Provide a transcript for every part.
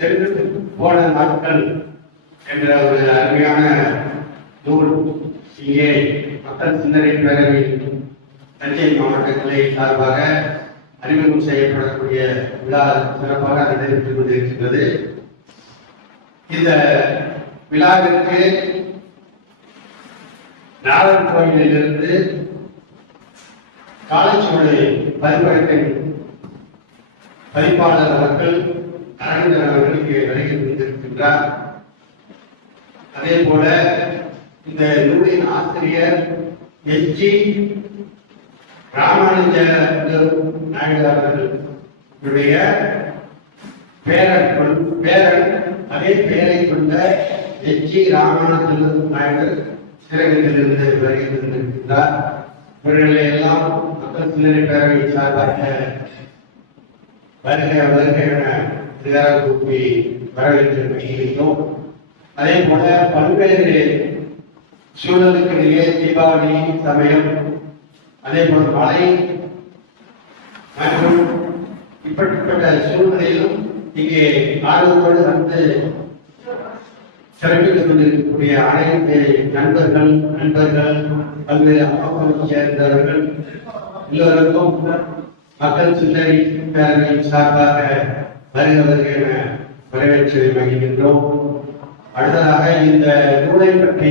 சென்று போன நாட்கள் என்ற ஒரு அருமையான நூல் இங்கே மக்கள் சிந்தனை பேரவை தஞ்சை மாவட்ட கிளை சார்பாக அறிமுகம் செய்யப்படக்கூடிய விழா சிறப்பாக நடைபெற்றுக் கொண்டிருக்கின்றது. இந்த விழாவிற்கு நாகர்கோவிலிருந்து காலச்சுவடு பதிப்பகத்தின் பதிப்பாளர் அவர்கள் அரவிந்தன் அவர்களுக்கு வருகை புரிந்திருக்கின்றார். அதே போல இந்த நூலின் ஆசிரியர் எஸ்.ஜி. ராமானுஜ நாயுடு அவர்களுடைய பேரன் அதே பெயரை கொண்ட எஸ்.ஜி. ராமானுஜ நாயுடு சிறகிலிருந்து வருகை புரிந்திருக்கின்றார். இவர்களை எல்லாம் மக்கள் சிந்தனை பேரவை சார்பாக வருகை என கூப்பி வரவேற்று வருகின்றோம். அதே போல பல்வேறு சூழலுக்கிடையே தீபாவளி சமயம், அதே போல மழை மற்றும் இப்படிப்பட்ட சூழ்நிலையிலும் இங்கே ஆர்வத்தோடு வந்து சிறப்பித்துக் கொண்டிருக்கக்கூடிய அனைத்து நண்பர்கள் பல்வேறு அமைப்புகளை சேர்ந்தவர்கள் எல்லோருக்கும் மக்கள் சிந்தனை பேரவை சார்பாக வருக என வரவேற்று மகிழ்கின்றோம். அடுத்ததாக இந்த நூலை பற்றி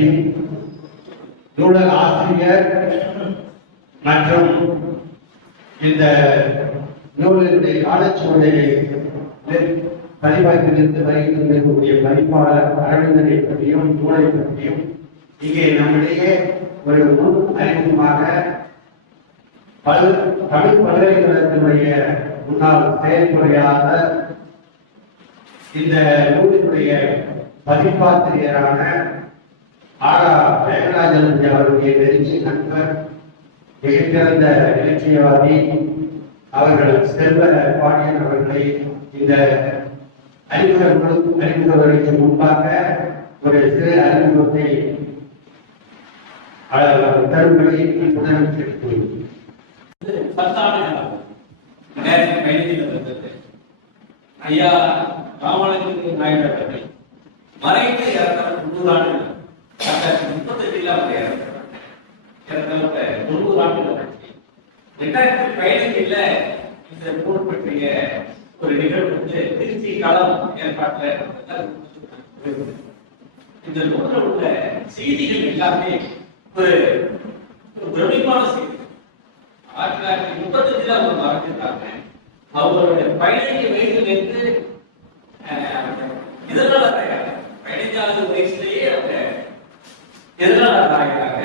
நூலக ஆசிரியர் மற்றும் இந்த நூலினுடைய காலச்சுவடை பதிப்பாளத்திலிருந்து வருகை தந்திருக்கக்கூடிய பதிப்பாளர் அரவிந்தனை பற்றியும் நூலை பற்றியும் இங்கே நம்மிடையே ஒரு முன் அறிமுகமாக தமிழ் பல்கலைக்கழகத்தினுடைய முன்னாள் செயல்முறையாளர் இந்த நூலினுடைய பதிப்பாசிரியரான ஆரா ஜெயராஜன் அவருடைய நெருங்கிய நண்பர், மிகச்சிறந்த இலக்கியவாதி அவர்கள் செல்வ பாண்டியன் அவர்களை இந்த அறிமுகங்களுக்கு முன்பாக ஒரு சிறு அறிமுகத்தை தரும்படி முதலமைச்சர் ஐயா ராமானுஜ நாயுடு அவர்கள் மறைந்து 90 ஆண்டுகள் 38 90 ஆண்டுகள் 2015 இந்த நூல் பற்றிய ஒரு நிகழ்வு வந்து திருச்சி களம் ஏற்பாட்டில் இந்த நூலில் உள்ள செய்திகள் எல்லாமே ஒரு பிரமிப்பான செய்தி. 1935 அவங்க மறைஞ்சிருக்காங்க. அவங்களுடைய 17 வயதிலிருந்து எதிர்கால 15வது வயசுலயே அவங்க எதிர்கால ஆகிறாங்க.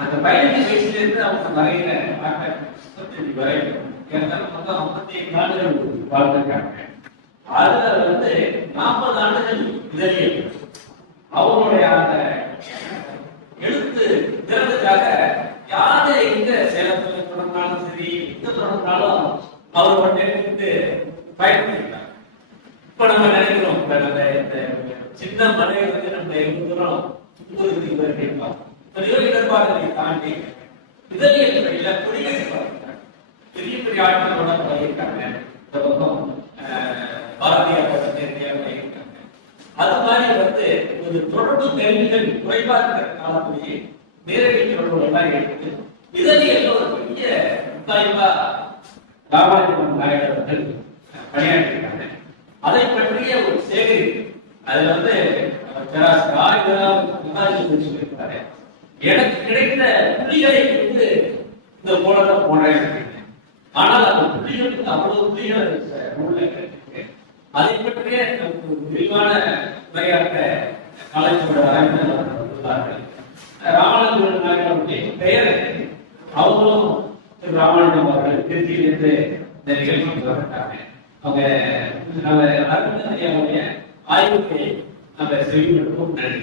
அந்த 15 வயசுலேருந்து அவங்க மறையில 35 வரை 55 ஆண்டுகள் வாழ்ந்திருக்காங்க. அதுல வந்து 40 ஆண்டுகள் இதழியல். அவங்களுடைய அந்த எழுத்து திறனுக்காக யாரு எங்க சேலத்துல தொடர்ந்தாலும் சரி, எங்க தொடர்ந்தாலும் அவர் வந்து பயன்படுத்திக்கிறார். இப்ப நம்ம நினைக்கிறோம் சின்ன மலை வந்து நம்ம எவ்வளவு தூரம் இடர்பாடுகளை தாண்டி இதழியல் குடியரசு பெரிய பெரிய ஆட்களோட பழகிருக்காங்க. இந்த பக்கம் பாரதியார் இருக்காங்க. அது மாதிரி வந்து ஒரு தொடர்பு கல்விகள் குறைபாடு காலத்திலேயே நேரடி தொடர்புகள் எடுத்து இதழியல் ஒரு பெரிய முத்தாய்ப்பா ராமானுஜ நாயுடு அவர்கள் பணியாற்றிருக்காங்க. அதை பற்றிய ஒரு சேகரிப்பு அதுல வந்து சொல்லியிருக்காரு. எனக்கு கிடைத்த புள்ளிகளை வந்து இந்த போலத்தை போடுறேன். ஆனால் அந்த புள்ளிகளுக்கு அவ்வளவு புள்ளிகள் கிடைச்சிருக்கு. அதை பற்றிய விரிவான உரையாற்ற கலைஞரோட அரவிந்தர்கள் ராமானுஜ நாயுடைய பெயர் அவங்களும் ராமானுஜம் அவர்கள் திருச்சியிலிருந்து இந்த நிகழ்ச்சிக்கு வரப்பட்டாங்க. அவங்க நம்ம அரவிந்தன் ஐயாவுடைய ஆய்வுக்கு நம்ம செவிமடுக்கும் நன்றி.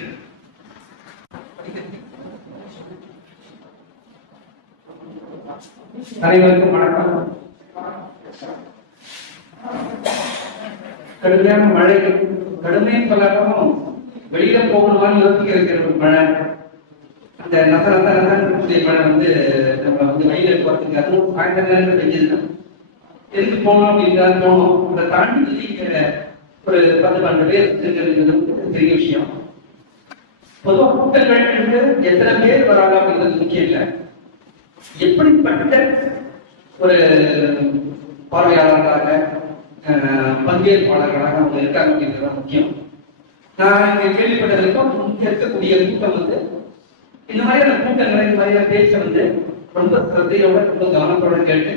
அனைவருக்கும் வணக்கம். கடுமையான மழை, கடுமையும் பலரும் வெளியில போகணுமான்னு யோசிக்கிற மழை. அந்த நசரக்கூடிய மழை வந்து நம்ம வந்து வெளியில போறதுக்கு அதுவும் சாயந்தர நேரத்தில் பெஞ்சதுன்னா எதுக்கு போகணும் அப்படின்னு தோணும். அதை தாண்டி ஒரு 10-12 பேர் இருக்கிறது பெரிய விஷயம். பொதுவாக கூட்டங்கள் எத்தனை பேர் வராங்க அப்படிங்கிறது முக்கியம் இல்லை, எப்படிப்பட்ட ஒரு பார்வையாளர்களாக பங்கேற்பாளர்களாக அவங்க இருக்காங்க அப்படிங்கிறது முக்கியம். நான் இங்க கேள்விப்பட்டதுக்கும் இங்க இருக்கக்கூடிய கூட்டம் இந்த மாதிரியான கூட்டங்களை, இந்த மாதிரியான பேச்சை ரொம்ப சிரத்தையோட ரொம்ப கவனத்தோட கேட்டு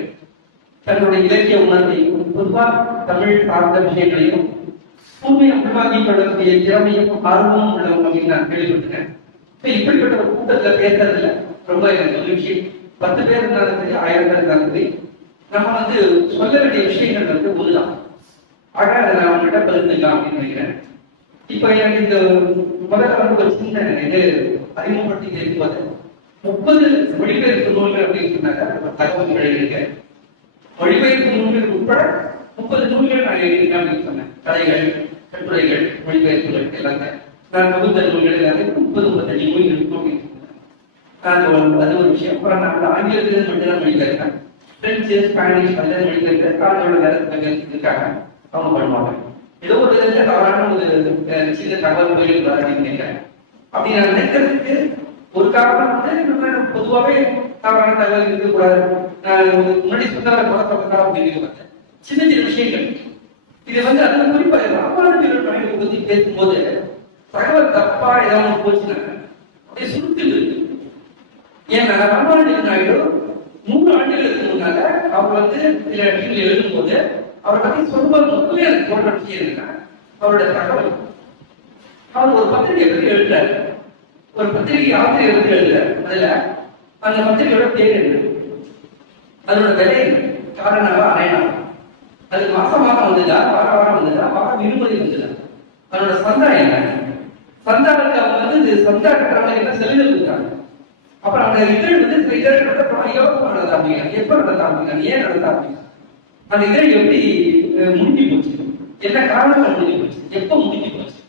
தன்னுடைய இலக்கிய உணர்வையும் பொதுவாக தமிழ் சார்ந்த விஷயங்களையும் உண்மையை உள்வாங்கிக் கொள்ளக்கூடிய திறமையும் ஆர்வமும் உள்ளவங்க அப்படின்னு நான் கேள்விப்பட்டேன். இப்படிப்பட்ட ஒரு கூட்டத்துல பேசுறதுல ரொம்ப எனக்கு மகிழ்ச்சி. 10 பேர் இருந்தாலும் சரி, 1000 பேர் இருந்தாலும் சரி, நம்ம சொல்ல வேண்டிய விஷயங்கள் ஒண்ணுதான். ஆக அதை நான் அவங்ககிட்ட பகிர்ந்துக்கலாம் அப்படின்னு நினைக்கிறேன். இப்ப எனக்கு இந்த முதல்ல ஒரு சிந்தனை அறிமுகப்படுத்தி கேட்கும்போது 30 மொழிபெயர்ப்பு நூல்கள் அப்படின்னு சொன்னாங்க. தகவல்கள் இருக்கு, மொழிபெயர்ப்பு நூல்கள் உட்பட 30 நூல்கள் நான் எழுதியிருக்கேன் அப்படின்னு சொன்னேன். கதைகள், கட்டுரைகள், மொழிபெயர்ப்புகள் எல்லாமே நான் தொகுத்த நூல்கள் எல்லாமே 30-35 நூல்கள் இருக்கும் அப்படின்னு சொன்னேன். அது ஒரு விஷயம். அப்புறம் நான் ஆங்கிலத்திலிருந்து மட்டும் தான் மொழிபெயர்த்தேன். பிரெஞ்சு, ஸ்பானிஷ் அல்லது மொழிபெயர்த்த காலோட நேரத்தில் இருக்காங்க, அவங்க பண்ணுவாங்க. ஏதோ ஒரு விதத்துல தவறான ஒரு சின்ன தகவல் போயிருக்கிறார் அப்படின்னு நினைக்கிறேன். அப்படி நான் நினைக்கிறதுக்கு ஒரு காரணம் பொதுவாகவே தவறான தகவல் இருக்கக்கூடாது. முன்னாடி சொன்னவரை போல சொல்லலாம் அப்படின்னு சின்ன சின்ன விஷயங்கள். இது அதுல குறிப்பாக ராமானுஜர் பற்றி பேசும்போது தகவல் தப்பா ஏதாவது போச்சுன்னா அப்படியே சுருத்தில் இருக்கு. ஏன்னா ராமானுஜர் நாயுடு 3 ஆண்டுகளுக்கு முன்னால அவர் சில இடங்கள் எழுதும்போது அவர் பத்தி சொல்லும்போது முதல்ல எனக்கு தோன்ற விஷயம் என்ன, அவருடைய தகவல். அவர் ஒரு பத்திரிகை பற்றி எழுதுறாரு, ஒரு பத்திரிகை ஆசிரியர் பற்றி எழுதுறாரு. அதுல அந்த பத்திரிகையோட பேர் என்ன, அதோட விலை என்ன, காரணமா அரையணா, அது மாசம் வந்ததா, வாரம் வந்ததா, வாரம் 20 வந்ததா, அதோட சந்தா என்ன, சந்தாவுக்கு அவங்க சந்தா கட்டுறவங்க என்ன செலுத்தல் இருக்காங்க. அப்புறம் அந்த இதழ் சில இதழ் யோகம் நடந்தாங்க, எப்ப நடந்தாங்க, ஏன் நடந்தாங்க, அந்த இதழ் எப்படி முடிஞ்சு போச்சு, என்ன காரணங்கள் முடிஞ்சு போச்சு, எப்ப முடிஞ்சு போச்சு,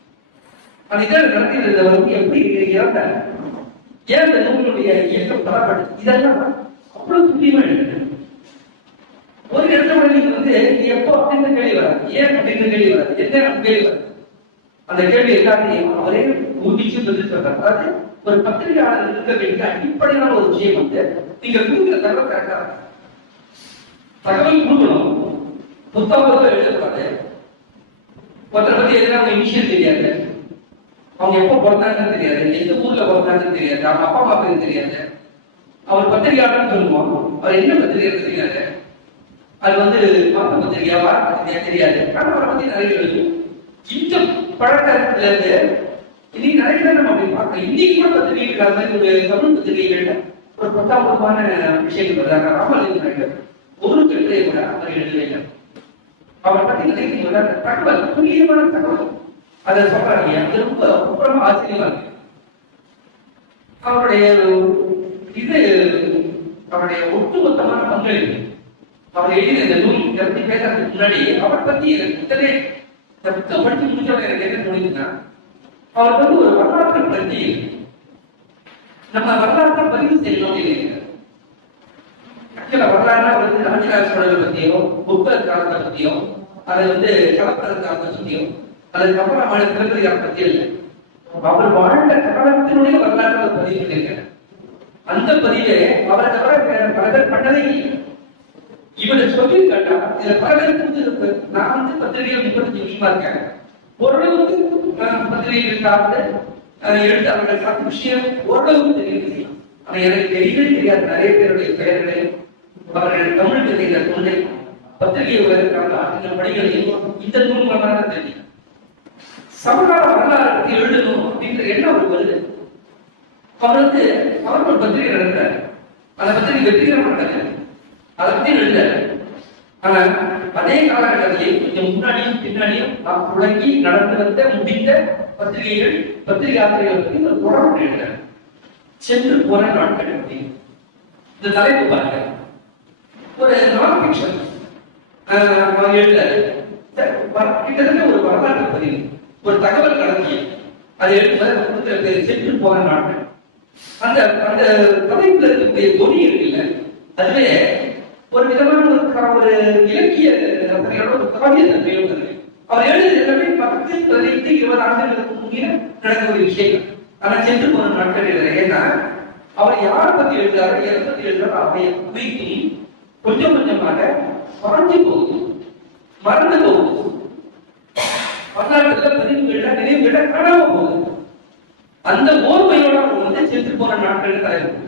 அந்த இதழ் நடத்தினது எப்படி இறந்தாங்க, ஏன் அந்த நூல்களுடைய இயக்கம் பலப்படுது, இதெல்லாம் அவ்வளவு துல்லியமா எழுது. ஒரு இடத்துல நீங்க எப்போ அப்படின்னு கேள்வி வராது, ஏன் அப்படின்னு கேள்வி வராது, என்ன கேள்வி வராது. அந்த கேள்வி எல்லாத்தையும் அவரே ஊட்டிச்சு பதில் சொல்றாரு. அதாவது ஒரு பத்திரிகையாளர் இருக்க வேண்டிய அடிப்படையான ஒரு விஷயம் நீங்க கொடுக்குற தகவல் கரெக்டா தகவல் கொடுக்கணும். புத்தகத்தை எழுதக்கூடாது. ஒருத்தரை பத்தி எதுனா இனிஷியல் தெரியாது, அவங்க எப்போ பிறந்தாங்கன்னு தெரியாது, எந்த ஊர்ல பிறந்தாங்கன்னு தெரியாது, அவங்க அப்பா அம்மா பேருக்கு தெரியாது, அவர் பத்திரிகையாளர்னு சொல்லுவோம், அவர் என்ன பத்திரிகை தெரியாது, அது மாத பத்திரிகையா வார பத்திரிகையா தெரியாது. ஆனா அவரை பத்தி நிறைய எழுதும். இந்த பழக்கத்துல இருந்து இன்னைக்கு நிறைய பேர் நம்ம அப்படி பார்க்கலாம். இன்னைக்கு கூட பத்திரிகைகள் மாதிரி ஒரு தமிழ் பத்திரிகைகள்ல ஒரு 10 விஷயங்கள் வருதாங்க. ராமலிங்க நாயுடு ஒரு கட்டுரையை கூட அவர் எழுதவே இல்லை. அவரை பத்தி நிறைய தகவல், துல்லியமான தகவல் அதை சொல்றாங்க. அது ரொம்ப அப்புறமா ஆச்சரியமா இருக்கு. அவருடைய அவருடைய ஒட்டுமொத்தமான பங்களிப்பு, அவர் எழுதிய இந்த நூல் பத்தி பேசுறதுக்கு முன்னாடி அவர் பத்தி எனக்கு இந்த புத்தகம் படிச்சு முடிச்சவங்க எனக்கு என்ன தோணுதுன்னா, அவர் ஒரு வரலாற்று பற்றி நம்ம வரலாற்றை பதிவு செய்யணும் அப்படின்னு. வரலாறு ராஜராஜ சோழரை பத்தியோ, புத்தர் காலத்தை பத்தியோ, அதை கலப்பரர் காலத்தை பத்தியோ, அதுக்கப்புறம் சிலப்பதிகாரத்தை பத்தியோ இல்லை. அவர் வாழ்ந்த காலத்தினுடைய வரலாற்றை அவர் பதிவு பண்ணியிருக்காரு. அந்த பதிவே அவரை தவிர பல பேர் பண்ணதே இல்லை. இவரை சொல்லி கேட்டா இதுல பல பேருக்கு நான் பத்திரிகைகள் 35 வருஷமா இருக்கேன். ஓரளவுக்கு பத்திரிகைகள் சார்ந்து எழுத்தாளர்கள் சார்ந்த விஷயம் ஓரளவுக்கு தெரியும். ஆனா எனக்கு தெரியவே தெரியாது நிறைய பேருடைய பெயர்களையும் அவர்கள் தமிழ் தெரிகிற தொண்டை பத்திரிகை உலகத்தின் பணிகளையும் இந்த நூல் மூலமாக தெரியும். சமகால வரலாறு பற்றி எழுதணும் அப்படின்ற எண்ணம் அவருக்கு வருது. அவர் ஒரு பத்திரிகை நடந்தார். அந்த பத்திரிகை வெற்றிகரமானது, அதை பத்தி எழுதாரு. ஆனா அதே காலகட்டத்திலே கொஞ்சம் முன்னாடியும் பின்னாடியும் நாம் தொடங்கி நடந்து வந்த முடிந்த பத்திரிகைகள், பத்திரிகை ஆசிரியர்கள் பற்றி ஒரு தொடர்பு எழுதார். சென்று போன நாட்கள் பற்றி இந்த தலைப்பு பாருங்க. ஒரு நான் பிக்ஷன் எழுதாரு. கிட்டத்தட்ட ஒரு வரலாற்று பதிவு, ஒரு தகவல் கடத்திய அதை எழுதுவது சென்று போன நாட்கள். அந்த அந்த தலைப்புல இருக்கக்கூடிய தொனி இருக்குல்ல, அதுவே ஒரு விதமான ஒரு இலக்கிய ரசனையோட ஒரு காவிய தன்மையோடு அவர் எழுதியது எல்லாமே 10, 15, 20 ஆண்டுகளுக்கு முன்னே நடந்த ஒரு விஷயம். ஆனா சென்று போன நாட்கள் இல்லை. ஏன்னா அவர் யாரை பத்தி எழுதுறாரு, எதை பத்தி எழுதுறாரு, அவருடைய அமைதி கொஞ்சம் கொஞ்சமாக குறைஞ்சு போகுது, மறந்து போகுது, வரலாற்றுல நினைவுகள காணாம போகுது. அந்த ஓர்மையோட அவர் வந்து சென்று போன நாட்கள் தலைவர்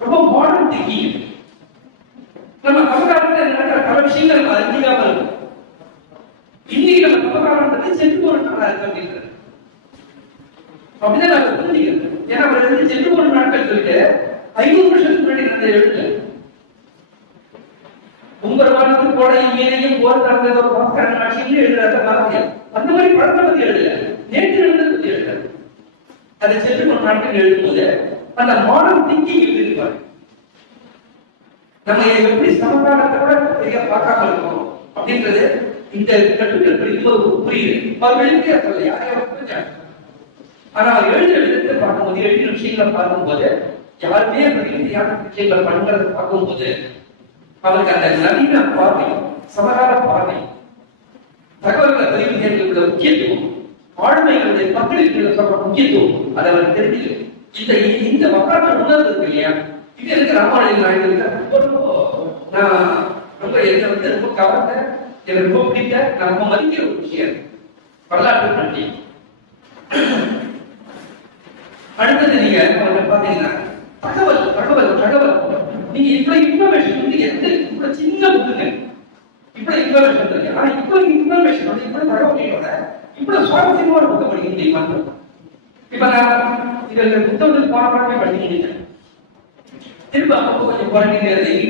ரொம்ப மாடர்ன் திங்கிங். நம்ம சமகாலத்தில் நடக்கிற பல விஷயங்கள் நம்ம அறிஞ்சிக்காம இருக்கும். இன்னைக்கு நம்ம சமகாலத்தை சென்று போன நாளா இருக்கு அப்படின்றது அப்படிதான் நாங்க புரிஞ்சுக்கிறது. ஏன்னா அவர் வந்து சென்று போன நாட்கள் சொல்லிட்டு 500 வருஷத்துக்கு முன்னாடி நடந்த எழுத்து உங்கள் வாழ்க்கை கோடை மீனையும் போர் நடந்தது ஒரு பாஸ்கரன் ஆட்சின்னு எழுதுறாரு பாரதியார். அந்த மாதிரி படத்தை பத்தி எழுதல, நேற்று எழுதுறதை பத்தி எழுதுறாரு. அதை சென்று போன நாட்கள் எழுதும்போது அந்த மாடர்ன் திங்கிங் எழுதிருப்பாரு. நம்ம எப்படி சமகாலத்தை கூட சரியா பார்க்காம இருக்கோம் அப்படின்றது இந்த கட்டுரைகள் படிக்கும்போது புரியுது. அவர் எழுதியா சொல்ல யாரையும் புரிஞ்சாங்க. ஆனா அவர் எழுதிய விதத்தை பார்க்கும்போது, எழுதிய விஷயங்களை பார்க்கும்போது, யாருமே பிரதிநிதியான விஷயங்களை பண்றதை பார்க்கும்போது அவருக்கு அந்த நவீன பார்வை, சமகால பார்வை, தகவல்களை பதிவு செய்யக்கூடிய முக்கியத்துவம், ஆழ்மைகளுடைய பங்களிப்புகளை சொல்ற முக்கியத்துவம் அதை அவர் தெரிஞ்சு இந்த வரலாற்று உணர்வு இருக்கு இல்லையா, இது எனக்கு ராமாயண நாயகர்கள் நான் ரொம்ப என்னை வந்து ரொம்ப கவர்ந்த, எனக்கு ரொம்ப பிடித்த, நான் ரொம்ப மதிக்கிற ஒரு விஷயம் வரலாற்று நன்றி. அடுத்தது நீங்க பாத்தீங்கன்னா தகவல் தகவல் தகவல் நீங்க இப்ப இன்ஃபர்மேஷன் வந்து எந்த இப்ப சின்ன புக்குங்க இப்ப இன்ஃபர்மேஷன் இருக்கு. ஆனா இப்ப இன்ஃபர்மேஷன் வந்து இப்ப தகவலோட இப்ப சுவாரஸ்யமா ஒரு புத்தகம் படிக்க முடியுமா? இப்ப நான் இதுல புத்தகத்தில் பாடமே படிக்கிறீங்க, திரும்ப அப்போ கொஞ்சம் குறைஞ்சி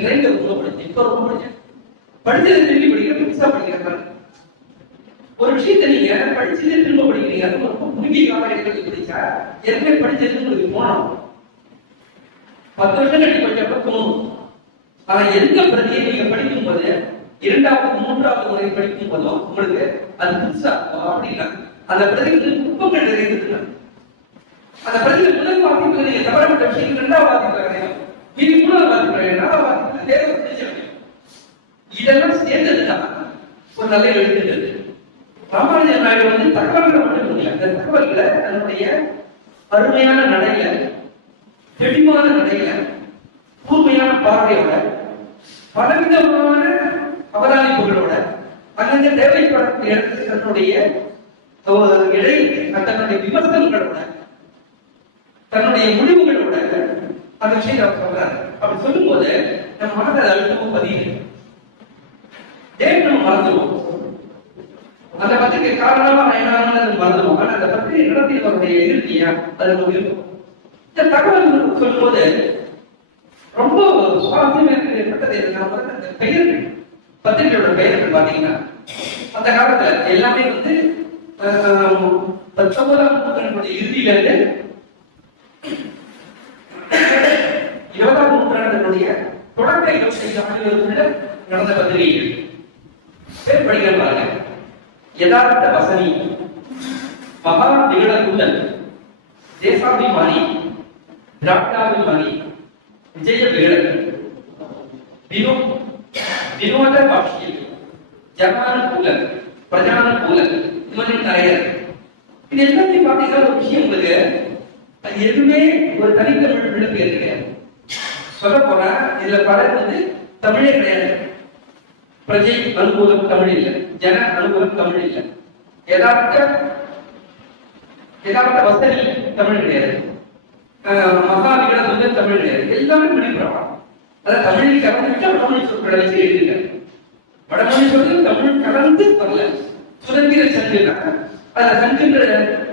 ட்ரெயின்ல புத்தகம் படிச்சேன், இப்ப ரொம்ப படிச்சேன், படிச்சதை திரும்பி படிக்கிற புதுசா படிக்கிறேன். ஒரு விஷயத்தை நீங்க படிச்சதே திரும்ப படிக்கிறீங்க, அது ரொம்ப முக்கிய காலகட்டத்தில் படிச்சா ஏற்கனவே படிச்சது உங்களுக்கு போனோம் 10 வருஷம் கட்டி படிச்சப்ப தோணும். ஆனா எந்த பிரதியை நீங்க படிக்கும் போது 2வது 3வது முறை படிக்கும் போதும் உங்களுக்கு அது புதுசா அப்படின்னா அந்த பிரதிக்கு நுட்பங்கள் நிறைந்திருக்கு. அந்த பிரதிகள் முதல் வாசிப்பு நீங்க தவறப்பட்ட விஷயம் 2வது வாசிப்பு இது 3வது வாசிப்பு 4வது வாசிப்பு தேர்வு செஞ்சு இதெல்லாம் சேர்ந்ததுதான் ஒரு நல்ல எழுத்துக்கிறது. ராமானுஜ நாயுடு வந்து தகவல்களை மட்டும் இல்லை, அந்த தகவல்களை தன்னுடைய அருமையான நடையில, தெளிவான நடையில, கூர்மையான பார்வையோட, பலவிதமான அவதானிப்புகளோட, அங்கங்க தேவைப்படக்கூடிய இடத்துல தன்னுடைய தன்னுடைய விமர்சனங்களோட, தன்னுடைய முடிவுகளோட அந்த விஷயத்தை அவர் சொல்றாரு. அப்படி சொல்லும் போது நம்ம மனதில் அழுத்தமும் பதியுது, நம்ம மறந்துடுவோம். அந்த பத்திரிகை காரணமா நான் மறந்துடுவோம். ஆனா அந்த பத்திரிகை நடத்தியவருடைய இறுதியா அது நமக்கு இருக்கும். இந்த தகவல் சொல்லும் போது ரொம்ப சுவாரஸ்யமா ஏற்பட்டது அந்த பெயர்கள், பத்திரிகையோட பெயர்கள் பாத்தீங்கன்னா அந்த காலத்துல எல்லாமே வந்து 19ஆம் நூற்றாண்டுடைய இறுதியில இருந்து 20ஆம் நூற்றாண்டுடைய தொடக்க 25 ஆண்டுகளுக்குள்ள நடந்த பத்திரிகைகள் பேர் படிக்கிற பாருங்க. யதார்த்த வசனி, மகா விகடகுள்ளன், தேசாபிமானி, திராவிடாபிமானி, விஜய விகடன், வினோத பாஷ்யம், ஜனானுகூலன், பிரஜானுகூலன், இது மாதிரி நிறைய. இது எல்லாத்தையும் பார்த்தீங்கன்னா ஒரு விஷயம் உங்களுக்கு எதுவுமே ஒரு தனித்தமிழ் விழுப்பு கிடையாது. சொல்ல போனா இதுல பலர் வந்து தமிழே கிடையாது. பிரஜை அனுகூலம் தமிழ் இல்லை, ஜன அனுகூலம் தமிழ் இல்லை, யதார்த்த வசதி தமிழ் கிடையாது, மகாவிகட வந்து தமிழ் கிடையாது. எல்லாமே மொழிபுறவான். அதாவது தமிழில் கலந்துட்டு வடமொழி சொற்களை வச்சு எழுதியிருக்காங்க. வடமொழி சொற்கள் தமிழ் கலந்து வரல. சுதந்திர சங்குனா அதுல சங்குன்ற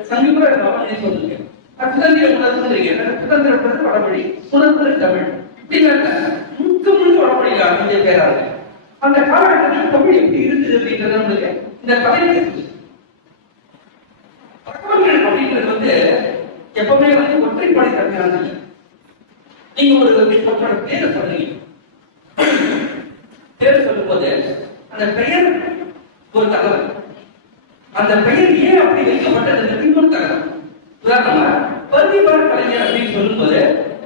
சங்குன்ற வடமொழி சொல்லுங்க, சுதந்திர உணர்வுன்றீங்க, சுதந்திர வடமொழி, சுதந்திர தமிழ், இப்படின்னா முழுக்க முழுக்க வடமொழியில் அமைஞ்ச பேரா இருக்கு. அந்த காலகட்டத்தில் தமிழ் எப்படி இருந்தது அப்படின்றது நம்மளுக்கு இந்த கலைஞர் தகவல்கள் அப்படின்றது வந்து எப்பவுமே வந்து ஒற்றைப்படை தன்மையான இல்லை. நீங்க ஒரு பேரை சொல்றீங்க, பேர் சொல்லும் போது அந்த பெயர் ஒரு தகவல், அந்த பெயர் ஏன் அப்படி வைக்கப்பட்டது இன்னொரு தகவல். உதாரணமா பருத்திபார கலைஞர் அப்படின்னு சொல்லும் போது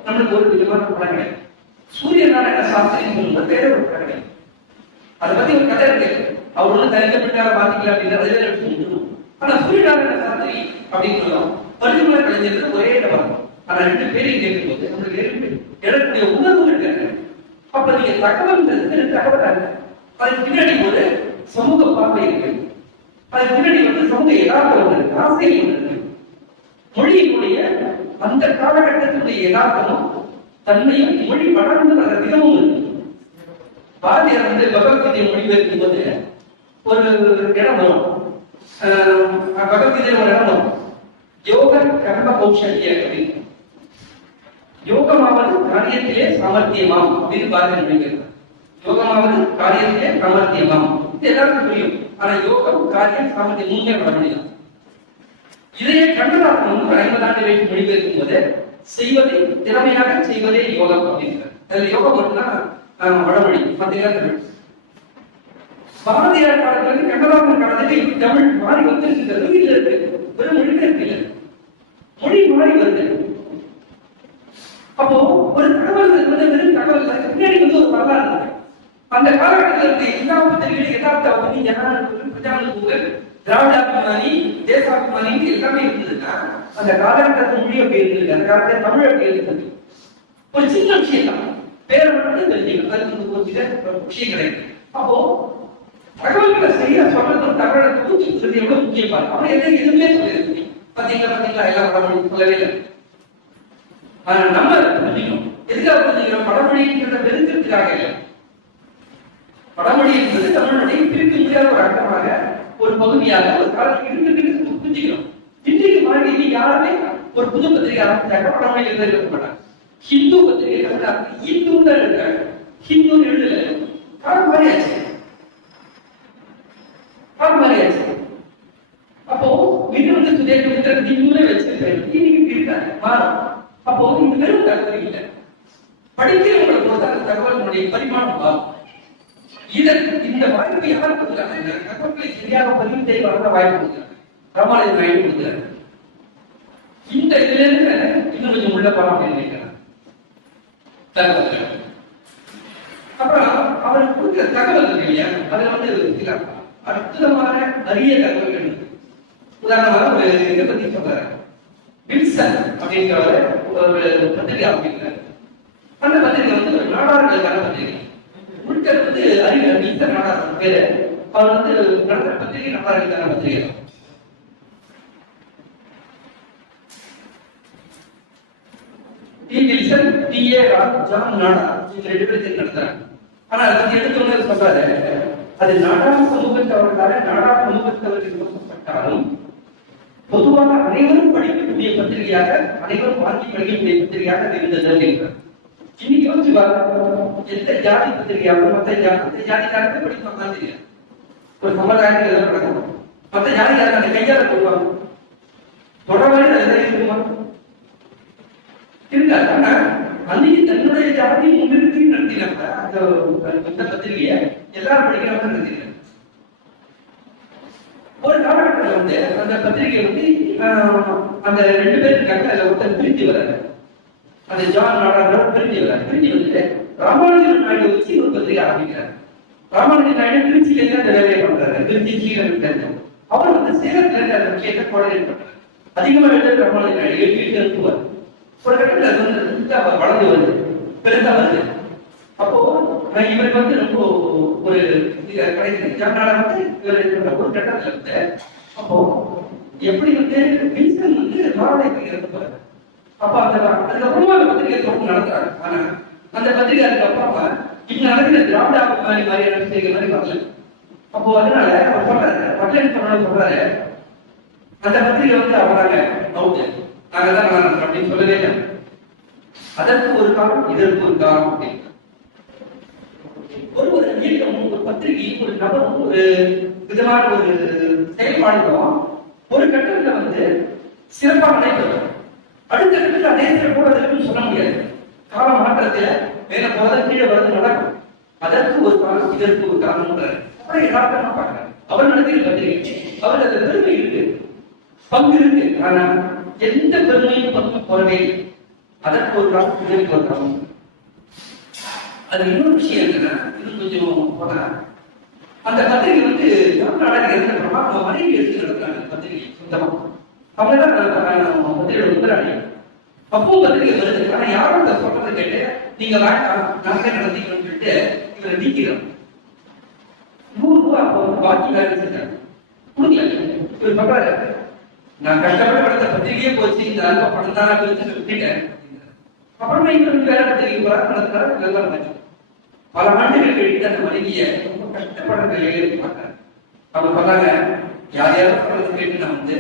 நம்மளுக்கு ஒரு விதமான படம் கிடையாது. சூரிய நாராயண சாஸ்திரின்னு சொல்லும்போது வேற ஒரு படம் கிடையாது. அதை பத்தி ஒரு கதை இருக்கு. அவர் ஒண்ணு தனிக்கப்பட்டார பாதிக்கல அப்படின்னா ஆனா சூரியநாராயண சாஸ்திரி அப்படின்னு சொல்லலாம் பரிசுமலை கலைஞர்கள் ஒரே இடம். ஆனா ரெண்டு பேரையும் கேட்கும் போது நம்மளுக்கு எழக்கூடிய உணர்வு இருக்காங்க. அப்ப நீங்க தகவல்ங்கிறது தகவல் அல்ல, அதுக்கு பின்னாடி ஒரு சமூக பார்வை இருக்கு, அதுக்கு பின்னாடி வந்து சமூக யதார்த்தம் ஒன்று இருக்கு, ஆசைகள் ஒன்று இருக்கு. மொழியினுடைய அந்த காலகட்டத்தினுடைய யதார்த்தமும் தன்மையும் மொழி வளர்ந்து வர விதமும் இருக்கு. பாரதியார் வந்து பகவத்கீதையை மொழிபெயர்க்கும் போது ஒரு இடம் வரும், பகவத்கீதையில ஒரு இடம் வரும், யோக கர்ம கௌசல்ய அப்படின்னு. யோகமாவது காரியத்திலே சாமர்த்தியமாம் அப்படின்னு பாரதி நினைக்கிறார். யோகமாவது காரியத்திலே சாமர்த்தியமாம் இது எல்லாருக்கும் புரியும். ஆனா யோகம் காரியம் சாமர்த்தியம் மூணே வர முடியும். இதையே கண்ணதாசன் வந்து 50 ஆண்டு வயசு மொழிபெயர்க்கும் போது செய்வதை திறமையாக செய்வதே யோகம் அப்படிங்கிறார். அதுல யோகம் மட்டும்தான் வடமொழி, பார்த்தீங்கன்னா பாரதியார் காலத்துல கண்ணதாசன் காலத்துல தமிழ் மாறி வந்து இல்ல இருக்கு, வெறும் மொழிபெயர்ப்பு இல்லை, மொழி மாறி வருது. அப்போ ஒரு தகவல் வந்து வெறும் தகவல் பின்னாடி வந்து ஒரு வரலாறு இருக்கு. அந்த காலகட்டத்தில் இருக்க எல்லா பத்திரிகைகளும் யதார்த்தவாதி, ஜனநாயகம், பிரஜாபதி, திராவிடாபிமானி, தேசாபிமானி எல்லாமே இருந்ததுன்னா அந்த காலகட்டத்தில் மொழி அப்படி இருந்தது, அந்த காலத்துல தமிழ் அப்படி இருந்தது. ஒரு சின்ன விஷயம் தான், பேரை மட்டும் தெரிஞ்சுக்கணும், அது வந்து ஒரு விஷயம் கிடையாது. அப்போ தகவல்களை சரியா சொல்றது, தகவலை தூக்கி எவ்வளவு முக்கியம் பாருங்க. அவன் எதுவுமே சொல்லியிருக்கு, பாத்தீங்களா எல்லாம் வடமொழி சொல்லவே இல்லை. ஆனா நம்ம புரிஞ்சுக்கணும், எதுக்காக புரிஞ்சுக்கிறோம், வடமொழிங்கிறத பெருக்கிறதுக்காக இல்லை. வடமொழி என்பது தமிழ்மொழியை பிரிக்க முடியாத ஒரு அங்கமாக, ஒரு பகுதியாக ஒரு காலத்தில் இருக்கு புரிஞ்சுக்கிறோம். இன்றைக்கு மாதிரி யாருமே ஒரு புது பத்திரிகை ஆரம்பிச்சாக்க வடமொழி எழுத மாட்டாங்க. ஹிந்து பத்திரிகை இந்துன்னு எழுதுறாங்க, ஹிந்துன்னு எழுதல, காலம் மாறியாச்சு. அப்போ இது வந்து சுதேச வச்சிருக்காங்க இருக்காங்க மாறும். அப்போ இந்த வெறும் தகவல் இல்லை, படிக்கிறவங்களை பொறுத்த அந்த தகவலுடைய பரிமாணம் மாறும். இந்த வாய்ப்பு யார் கொடுக்குறாங்க, தகவல்களை சரியாக பதிவு செய்ய வளர்ந்த வாய்ப்பு கொடுக்குறாங்க, ராமாலயம் வாய்ப்பு கொடுக்குறாங்க. இந்த இதுல இருந்து இன்னும் கொஞ்சம் உள்ள போலாம் அப்படின்னு நினைக்கிறேன். தகவல் அப்புறம் அவர் கொடுக்குற தகவல் இருக்கு இல்லையா, அதுல வந்து அற்புதமான அரிய தகவல்கள் இருக்கு. உதாரணமாக ஒரு இதை பத்தி சொல்றாரு, வில்சன் அப்படிங்கிறவர் ஒரு பத்திரிகை ஆரம்பிக்கிறார். அந்த பத்திரிகை வந்து ஒரு நாடார்களுக்கான பத்திரிகை, முழுக்க வந்து அறிஞர் வில்சன் நாடார் பேரு. அவர் வந்து நடத்துற பத்திரிகை நாடார்களுக்கான பத்திரிகை. D Wilson, T A John Nadar, இவங்க 2 பேரும் நடத்துறாங்க. ஆனா அது எடுத்தோன்னு சொல்றாரு, அது நாடார் சமூகத்தவர்களால நாடார் சமூகத்தவர்கள் விமர்சப்பட்டாலும் பொதுவாக அனைவரும் படிக்கக்கூடிய பத்திரிகையாக, அனைவரும் வாங்கி படிக்கக்கூடிய பத்திரிகையாக அது இருந்தது அப்படின்றார். இன்னைக்கு யோசிச்சு பாருங்க, எந்த ஜாதி பத்திரிகையாக மற்ற ஜாதிக்காரங்க படிப்பாங்க தெரியாது, ஒரு சமுதாயத்தில் எதாவது நடக்கும், மற்ற ஜாதிக்காரங்க அந்த கையால போடுவாங்க, தொடர்பாக இருக்குமா இருக்காது. ஆனா அன்னைக்கு தன்னுடைய ஜாதி முன்னிறுத்தி நடத்தினாங்க அந்த பத்திரிகையை எல்லாரும் படிக்கிறவங்க நடத்தினாங்க. ஒரு காலகட்டத்தில் வந்து அந்த பத்திரிகை வந்து அந்த 2 பேர் இருக்காங்க, அதுல ஒருத்தர் பிரிஞ்சு வர்றாரு, அந்த ஜான் நாடார் பிரிஞ்சு வர்றாரு. பிரிஞ்சு வந்து ராமானுஜன் நாயுடு வச்சு ஒரு பத்திரிகை ஆரம்பிக்கிறார். ராமானுஜன் நாயுடு திருச்சியில அந்த வேலையை பண்றாரு, திருச்சி ஸ்ரீரங்கம். அவர் வந்து சேலத்துல அந்த விஷயத்தை கோஆர்டினேட் பண்றாரு. அதிகமா எழுத ராமானுஜன் நாயுடு எழுதிட்டு அனுப்புவார். ஒரு கட்டத்தில் அது வந்து வளர்ந்து வருது, பெருசா வருது. அப்போ இவருக்கு வந்து ரொம்ப ஒரு கடைசி ஜானால வந்து இவர் ஒரு கட்டத்தில் இருந்து அப்போ எப்படி வந்து வில்சன் வந்து மாவட்டத்துக்கு இருப்பாரு. அப்ப அதுக்கப்புறமா அந்த பத்திரிகை தொடர்ந்து நடத்துறாரு. ஆனா அந்த பத்திரிகை அதுக்கப்புறமா இங்க நடக்கிற திராவிட மாதிரியான விஷயங்கள் மாதிரி வரல. அப்போ அதனால அவர் சொல்றாரு, பட்டன் சொல்றாரு, அந்த பத்திரிகை வந்து அவராங்க அவுட்டு, நாங்க தான் நடத்துறோம் அப்படின்னு சொல்லவே இல்லை. அதற்கு ஒரு காலம், இதற்கு ஒரு காலம் அப்படின்னு ஒரு இயக்கமும் ஒரு பத்திரிகையும் ஒரு நபரும் ஒரு விதமான ஒரு செயல்பாடுகளும் ஒரு கட்டத்துல வந்து சிறப்பாக நடைபெறும். அடுத்த கட்டத்தில் அதே சிறப்போட இருக்குன்னு சொல்ல முடியாது. கால மாற்றத்துல மேல போறத கீழே வரது நடக்கும். அதற்கு ஒரு காலம், இதற்கு ஒரு காலம் அப்புறம் யதார்த்தமா பார்க்கிறார். அவர் நடத்திய பத்திரிகை, அவர் அந்த பெருமை இருக்கு, பங்கு இருக்கு. ஆனா எந்த பெருமையும் பங்கு போறவே இல்லை. அதற்கு ஒரு காலம், இதற்கு ஒரு காலம். அது இன்னொரு விஷயம் என்னன்னா, இன்னும் கொஞ்சம் போனா அந்த பத்திரிகை வந்து தமிழ்நாடு இருந்தப்பறமா அவங்க மனைவி எடுத்து நடத்துறாங்க பத்திரிகை சொந்தமா. அவங்கதான் பத்திரிகையோட முதலாளி. அப்போ பத்திரிகை வருது. ஆனா யாரும் அந்த சொல்றதை கேட்டு நீங்க வேண்டாம் நாங்களே நடத்திக்கணும்னு சொல்லிட்டு இவரை நீக்கிறோம். 100 ரூபா அப்போ பாக்கி வேலை செஞ்சாங்க கொடுக்கல. இவர் சொல்றாரு, நான் கஷ்டப்பட்டு படுத்த பத்திரிகையே போச்சு, இந்த அல்ப படம் தான் விட்டுட்டேன். அப்புறமா இவருக்கு வேலை பத்திரிகை நடத்துறாரு. நல்லா இருந்துச்சு. பல ஆண்டுகள் கழித்து அந்த மனைவியை ரொம்ப கஷ்டப்படுற நிலையில இருப்பாங்க. அவங்க சொன்னாங்க, யார் யாரும் சொல்றது கேட்டு நான் வந்து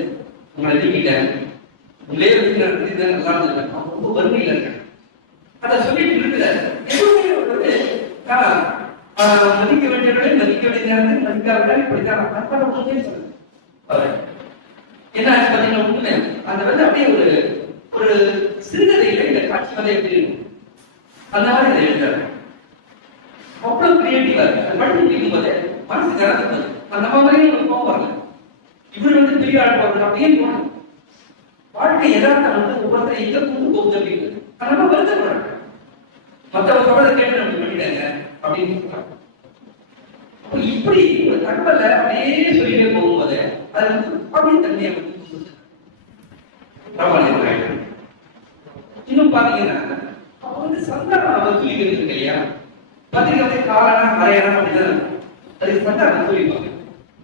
உங்களை நீக்கிட்டேன், உள்ளே வச்சு நடத்தி நல்லா இருந்திருக்கேன், அவங்க ரொம்ப வறுமையில இருக்கேன். அதை சொல்லிட்டு இருக்கிறார். மதிக்க வேண்டியவர்களை மதிக்க வேண்டிய நேரத்தில் மதிக்காவிட்டால் இப்படித்தான் சொல்லுது. என்ன ஆச்சு பாத்தீங்கன்னா உண்மை அந்த வந்து அப்படியே ஒரு சிறுகதையில இந்த காட்சி கதை எப்படி இருக்கும் அந்த மாதிரி இதை எழுதுறாரு. அவ்வளவு கிரியேட்டிவா இருக்கு. படிச்சு முடிக்கும் போது மனசு கலந்து அந்த மாதிரியே ஒரு கோபம் வரல. இவர் வந்து பெரிய ஆள் போறது அப்படியே தோணும். வாழ்க்கை எதார்த்தம் வந்து ஒவ்வொருத்தரை எங்க கூண்டு போகுது அப்படிங்கிறது அதனால வருத்தப்படுறாங்க. மற்றவங்க சொல்றதை கேட்டு நம்ம பண்ணிட்டாங்க அப்படின்னு சொல்றாங்க. இப்படி ஒரு தகவலை அப்படியே சொல்லிட்டே போகும்போது அது வந்து அப்படியே தன்மையை இன்னும் பாத்தீங்கன்னா அப்ப வந்து சந்தானம் அவர் சொல்லி இருக்கு இல்லையா, பத்திரிகை வந்து காலனா மறையனா அப்படிதான் அதுக்கு சந்தானம் சொல்லிப்பாங்க.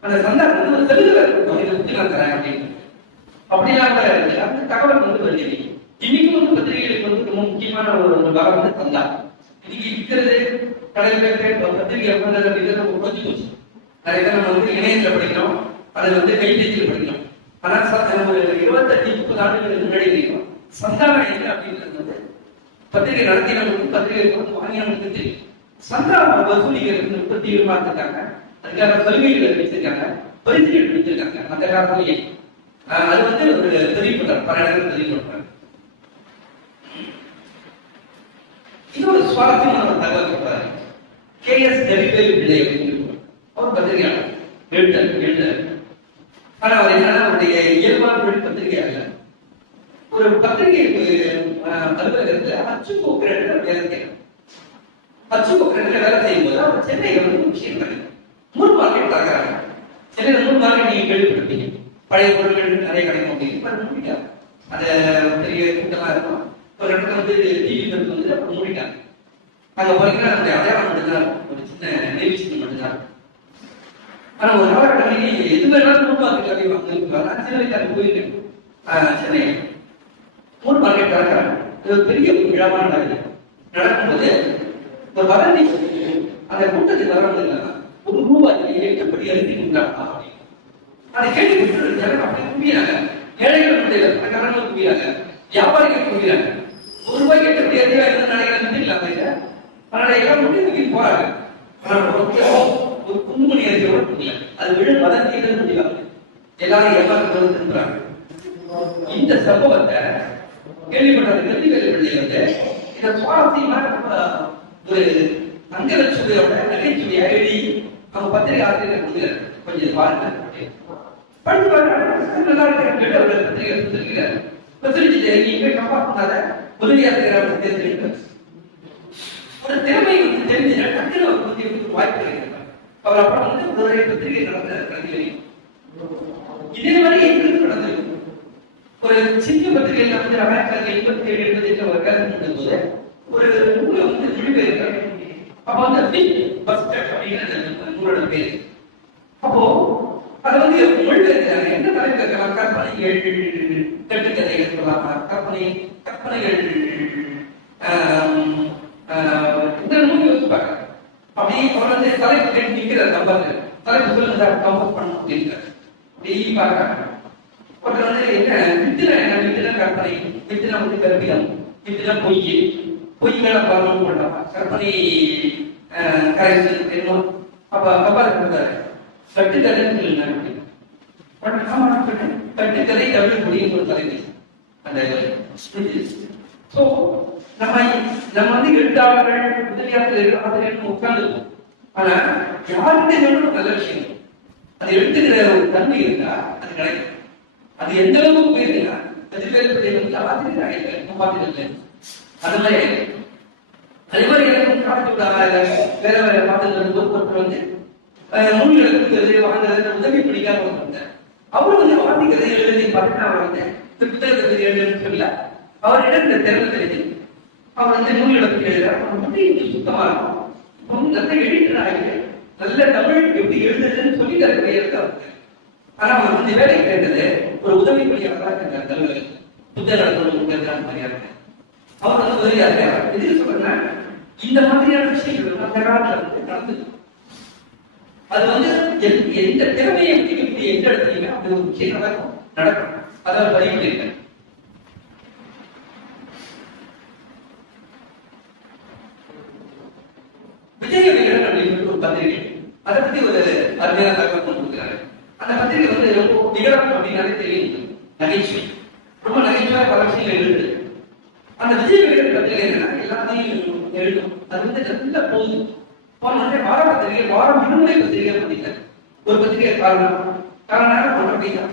அந்த சந்தானம் வந்து ஒரு தெலுங்குல இருக்கும், இதை பத்தி நான் தரேன் அப்படின்னு அப்படிலாம் இருக்கு. அந்த தகவல் வந்து வருது. இன்னைக்கு வந்து பத்திரிகைகளுக்கு வந்து ரொம்ப முக்கியமான ஒரு பாகம் வந்து சந்தா. இன்னைக்கு இருக்கிறது கடையில் பத்திரிகை இதெல்லாம் குறைஞ்சி போச்சு. நிறைய பேர் நம்ம வந்து இணையத்தில் படிக்கிறோம், அதை வந்து கைபேசியில் படிக்கிறோம். ஆனா ஒரு 25-30 ஆண்டுகளுக்கு முன்னாடி இருக்கிறோம். சந்தானம் என்ன அப்படின்றது வந்து பத்திரிகை நடத்தினவங்களுக்கு பத்திரிகை வாங்கினவங்களுக்கு தெரியும். சந்தானம் வசூலிகளுக்கு 37 மாத்திருக்காங்க. அதுக்கான சலுகைகள் வச்சிருக்காங்க, பரிசுகள் வச்சிருக்காங்க அந்த காலத்திலேயே. அது வந்து ஒரு தெரியப்படுறாங்க, பல இடங்கள் தெரியப்படுறாங்க. இன்னொரு சுவாரஸ்யமான ஒரு தகவல் சொல்றாரு. KS கவிவேலு பிள்ளை அப்படின்னு அவர் பத்திரிகையாளர், எழுத்தர். ஆனா அவர் என்னன்னா அவருடைய இயல்பான பத்திரிகை அல்ல. ஒரு பத்திரிகை அலுவலகத்துல அச்சு போக்குறதுல வேலை செய்யணும். அச்சு போக்குறதுல வேலை செய்யும் போது அவர் சென்னையில வந்து விஷயம் கிடைக்கும். 3 மார்க்கெட் தாக்குறாங்க. சென்னையில 3 மார்க்கெட் நீங்க கேள்விப்பட்டீங்க. பழைய பொருட்கள் நிறைய கிடைக்கும் அப்படின்னு முடிக்காது. அந்த பெரிய கூட்டமா இருக்கும். ஒரு இடத்துல வந்து டிவி வந்து அப்புறம் மூடிட்டாங்க. அங்க போறீங்கன்னா நம்முடைய அடையாளம் மட்டும்தான், ஒரு சின்ன நிகழ்ச்சி மட்டும்தான். ஆனா ஒரு காலகட்டத்திலேயே எது வேணாலும் 3 மார்க்கெட் வாங்க சின்ன போயிருக்கேன். சென்னை 3 மார்க்கெட் திறக்கிறாங்க. இது ஒரு பெரிய விழாவான நடக்கும்போது ஒரு வதந்தி அந்த கூட்டத்துக்கு வரவங்க ₹1 எட்டுப்படி எழுதி கொடுக்குறாங்க அப்படின்னு அதை கேள்விப்பட்டு ஜனங்க அப்படி கும்பிடுறாங்க. ஏழைகள் பணக்காரர்கள் கும்பிடுறாங்க, வியாபாரிகள் கும்பிடுறாங்க. ₹1 எட்டுப்படி எழுதியா என்ன நினைக்கிறாங்க. அதனால எல்லாம் முடிவு போறாங்க. ஒரு குங்குமணி அறிக்கையோட புரியல, அது விழு வதந்திகள் முடிவாங்க. எல்லாரும் ஏமாற்றம் திரும்புறாங்க. இந்த சம்பவத்தை கேள்விப்பட்ட கல்விவேலு பிள்ளை வந்து இந்த சுவாரஸ்யமான ஒரு தங்கலட்சுமியோட நகைச்சுவையா எழுதி அவங்க பத்திரிகை ஆசிரியர் கொடுக்கிறார். கொஞ்சம் பாருங்க, படிச்சு நல்லா இருக்கு. அவர் பத்திரிகை கொடுத்திருக்கிறார். பத்திரிகை நீங்க கம்பா பண்ணாத உதவி ஆசிரியராக தேர்ந்தெடுக்கிறார். ஒரு திறமை வந்து தெரிஞ்ச டக்குனு வாய்ப்பு கிடைக்கிறார். அவர் அப்புறம் வந்து ஒரு பத்திரிகை நடந்த கல்வி இதே மாதிரி எங்களுக்கு நடந்திருக்கு. ஒரு சின்ன பத்திரிகையில வந்து அமெரிக்காவில் 87-88 ஒரு வேலை போது ஒரு நூலை வந்து மொழிபெயர்க்கிறார். அப்ப வந்து அப்படிங்கிற நூலோட பேரு. அப்போ அதை வந்து மொழிபெயர்க்கிறாங்க. என்ன தலைப்பு கற்பனைகள், கட்டுக்கதைகள் சொல்லலாமா, கற்பனைகள் இந்த நூல் யோசிப்பாங்க. அப்படியே தொடர்ந்து தலைப்பு கேட்டு நிற்கிற நம்பர்கள் தலைப்பு சொல்லுங்க கம்போஸ் பண்ணணும் அப்படின்றார். அப்படியே பார்க்கறாங்க. ஒருத்தர் வந்து என்ன வித்திர கற்பனை, வித்திர வந்து கற்பிதம், வித்திர பொய்களை பரவணும் பண்ணலாம், கற்பனை கரைசல் என்னும். அப்ப கபால கொடுத்தாரு கட்டுக்கதை கட்டுக்கதை தமிழ் மொழியும் ஒரு தலைமை அந்த. சோ நம்ம வந்து எழுத்தாளர்கள் உதவியாளர்கள் ஆசிரியர்கள் உட்கார்ந்துருக்கோம். ஆனா யாருடைய நல்ல விஷயம் அது எடுத்துக்கிற ஒரு தன்மை இருந்தா அது கிடைக்கும். அது எந்த அளவுக்கு போயிருந்தா கல்விவேலு பிள்ளை வந்து ஆசிரியர் ஆகிருக்க பார்த்துட்டு அது மாதிரி அதே மாதிரி எனக்கு காலத்தோட வேற வேற பார்த்துட்டு ஒருத்தர் வந்து நூல்களை கொடுக்கறது வாங்குறது உதவி பிடிக்காம வந்தார். அவரு வந்து வாசிக்கிறது எழுதி பார்த்தா அவர் வந்து இந்த புத்தகத்தை பற்றி எழுதுன்னு சொல்லல, அவரிடம் இந்த திறமை தெரிஞ்சு அவர் வந்து நூல்களை பற்றி எழுதுறாரு. அவர் வந்து சுத்தமா இருக்கும், நல்ல எடிட்டர் ஆகிட்டு நல்ல தமிழ் எப்படி எழுதுறதுன்னு சொல்லி தரக்கூடிய இருக்காரு. ஆனா அவர் வந்து வேலை கேட்டது ஒரு உதவி பணியாளராக இருக்கார். தமிழ் புத்தகம் மாதிரியா இருக்கு. அவர் வந்து உதவியா இருக்காரு. எதுக்கு சொல்றேன்னா இந்த மாதிரியான விஷயங்கள் அந்த காலத்துல வந்து நடந்தது. அது வந்து எந்த திறமையை வச்சுக்கிட்டு எந்த இடத்துலயுமே அப்படி ஒரு விஷயம் நடக்கும். அதாவது பதிவு பண்ணிருக்கேன். விஜய விகடன் அப்படின்னு ஒரு பத்திரிகை, அதை பத்தி ஒரு அருமையான தகவல் கொடுக்குறாரு. அந்த பத்திரிகை வந்து ரொம்ப விகடன் அப்படின்னாலே தெரியும், நகைச்சுவை, ரொம்ப நகைச்சுவையா பல விஷயங்கள் எழுது. அந்த விஜய விகடன் பத்திரிகை என்னன்னா எல்லாத்தையும் எழுதும். அது வந்து நல்ல போகுது. போன வார பத்திரிகை, வாரம் விடுமுறை பத்திரிகை பண்ணிட்டார். ஒரு பத்திரிகை காரணம் அப்படின்னா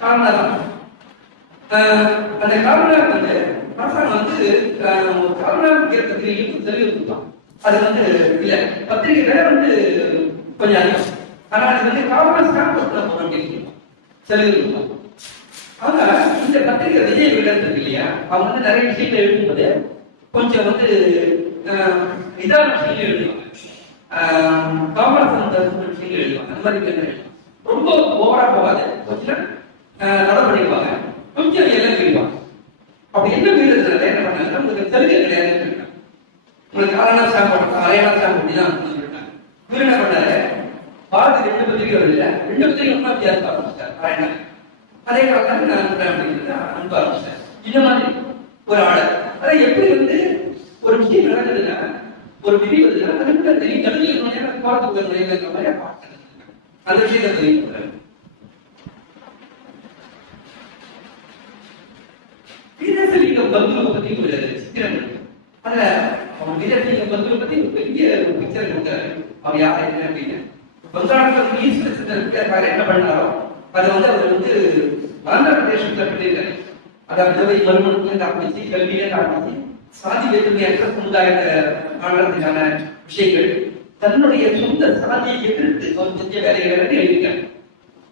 காரணம் அந்த காரணம் வந்து அரசாங்கம் வந்து காரணம் பத்திரிகைக்கு தெளிவு கொடுத்தோம். அது வந்து இல்ல பத்திரிகை வேற வந்து கொஞ்சம் அதிகம், ஆனா அது வந்து காரணம் தெளிவு கொடுத்தோம். ஆனா இந்த பத்திரிகை விஜய் விகடன் இருக்கு இல்லையா, அவங்க வந்து நிறைய விஷயங்கள் எழுதும்போது கொஞ்சம் வந்து இதான விஷயங்கள் எழுதுவாங்க, காமராசன் விஷயங்கள் எழுதுவாங்க. அந்த மாதிரி ரொம்ப ஓவரா போகாது, கொஞ்சம் நடவடிக்கைவாங்க, கொஞ்சம் எல்லாம் எழுதுவாங்க. அப்படி என்ன மீறதுனால என்ன பண்ணாங்க, உங்களுக்கு சலுகை கிடையாதுன்னு சொல்லிட்டாங்க. உங்களுக்கு அரைநாள் ஸ்டாம்ப் அரைநாள் ஸ்டாம்ப் அப்படிதான் சொல்லிட்டாங்க. இவர் என்ன பண்ணாரு, பாரதி 2 பத்திரிகை இல்ல 2 பத்திரிகை ஒன்றா வித்தியாசம் ஆரம்பிச்சார். அரைநாள் அதே காலத்துல நான் அப்படிங்கிறத அனுப்ப ஆரம்பிச்சேன். இந்த மாதிரி ஒரு ஆர்டர். அதை எப்படி வந்து ஒரு விஷயம் நடக்குதுன்னா, ஒரு விதி வருதுன்னா அதுக்கு தெரியும், கல்வியில் போறதுக்கு நுழைவுங்கிற மாதிரி அந்த விஷயத்தை தெரியும். வீரசலிங்கம் பந்துவை பத்தி ஒரு சித்திரம் இருக்கு. அதுல அவன் வீரசலிங்கம் பந்துவை பத்தி ஒரு பெரிய ஒரு பிக்சர் கொடுத்தாரு. அவன் யார் என்ன அப்படின்னு வங்காளத்தில் ஈஸ்வர சித்தர் என்ன பண்ணாரோ அதை வந்து அவர் வந்து ஆந்திர பிரதேசத்துல பண்ணியிருக்காரு. அதாவது விதவை மறுமணத்துல ஆரம்பிச்சு, கல்வியில ஆரம்பிச்சு, சாதி வேற்றுமையற்ற சமுதாயத்தை ஆளுறதுக்கான விஷயங்கள், தன்னுடைய சொந்த சாதியை எதிர்த்து அவர் செஞ்ச வேலைகளை எழுதிட்டார்.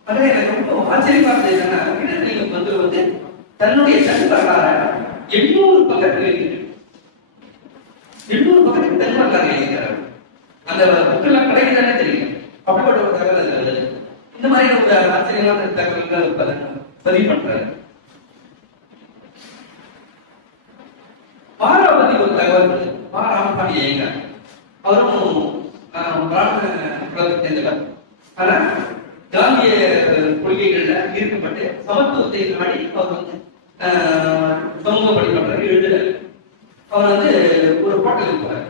அதான் எனக்கு ரொம்ப ஆச்சரியமா இருந்தது என்னன்னா, வீரசலிங்கம் பந்து வந்து தன்னுடைய தனி வரலாறு 800 பக்கத்தில் எழுதிட்டார். 800 பக்கத்துக்கு தனி வரலாறு எழுதிட்டார். அந்த புக்கெல்லாம் கிடைக்கு தானே தெரியும். அப்படிப்பட்ட ஒரு தகவல் அது. இந்த மாதிரி ஒரு ஆச்சரியமான தகவல்கள் பதிவு பண்றாரு. வாராவதி ஒரு தகவல், வாராமபாடி ஐயங்க அவரும் பிராமண குலத்தை சேர்ந்தவர். ஆனா காந்திய கொள்கைகள்ல ஈர்க்கப்பட்டு சமத்துவத்தை நாடி அவர் வந்து சமூக பணியாளர் எழுதுறாரு. அவர் வந்து ஒரு ஹோட்டலுக்கு போறாரு.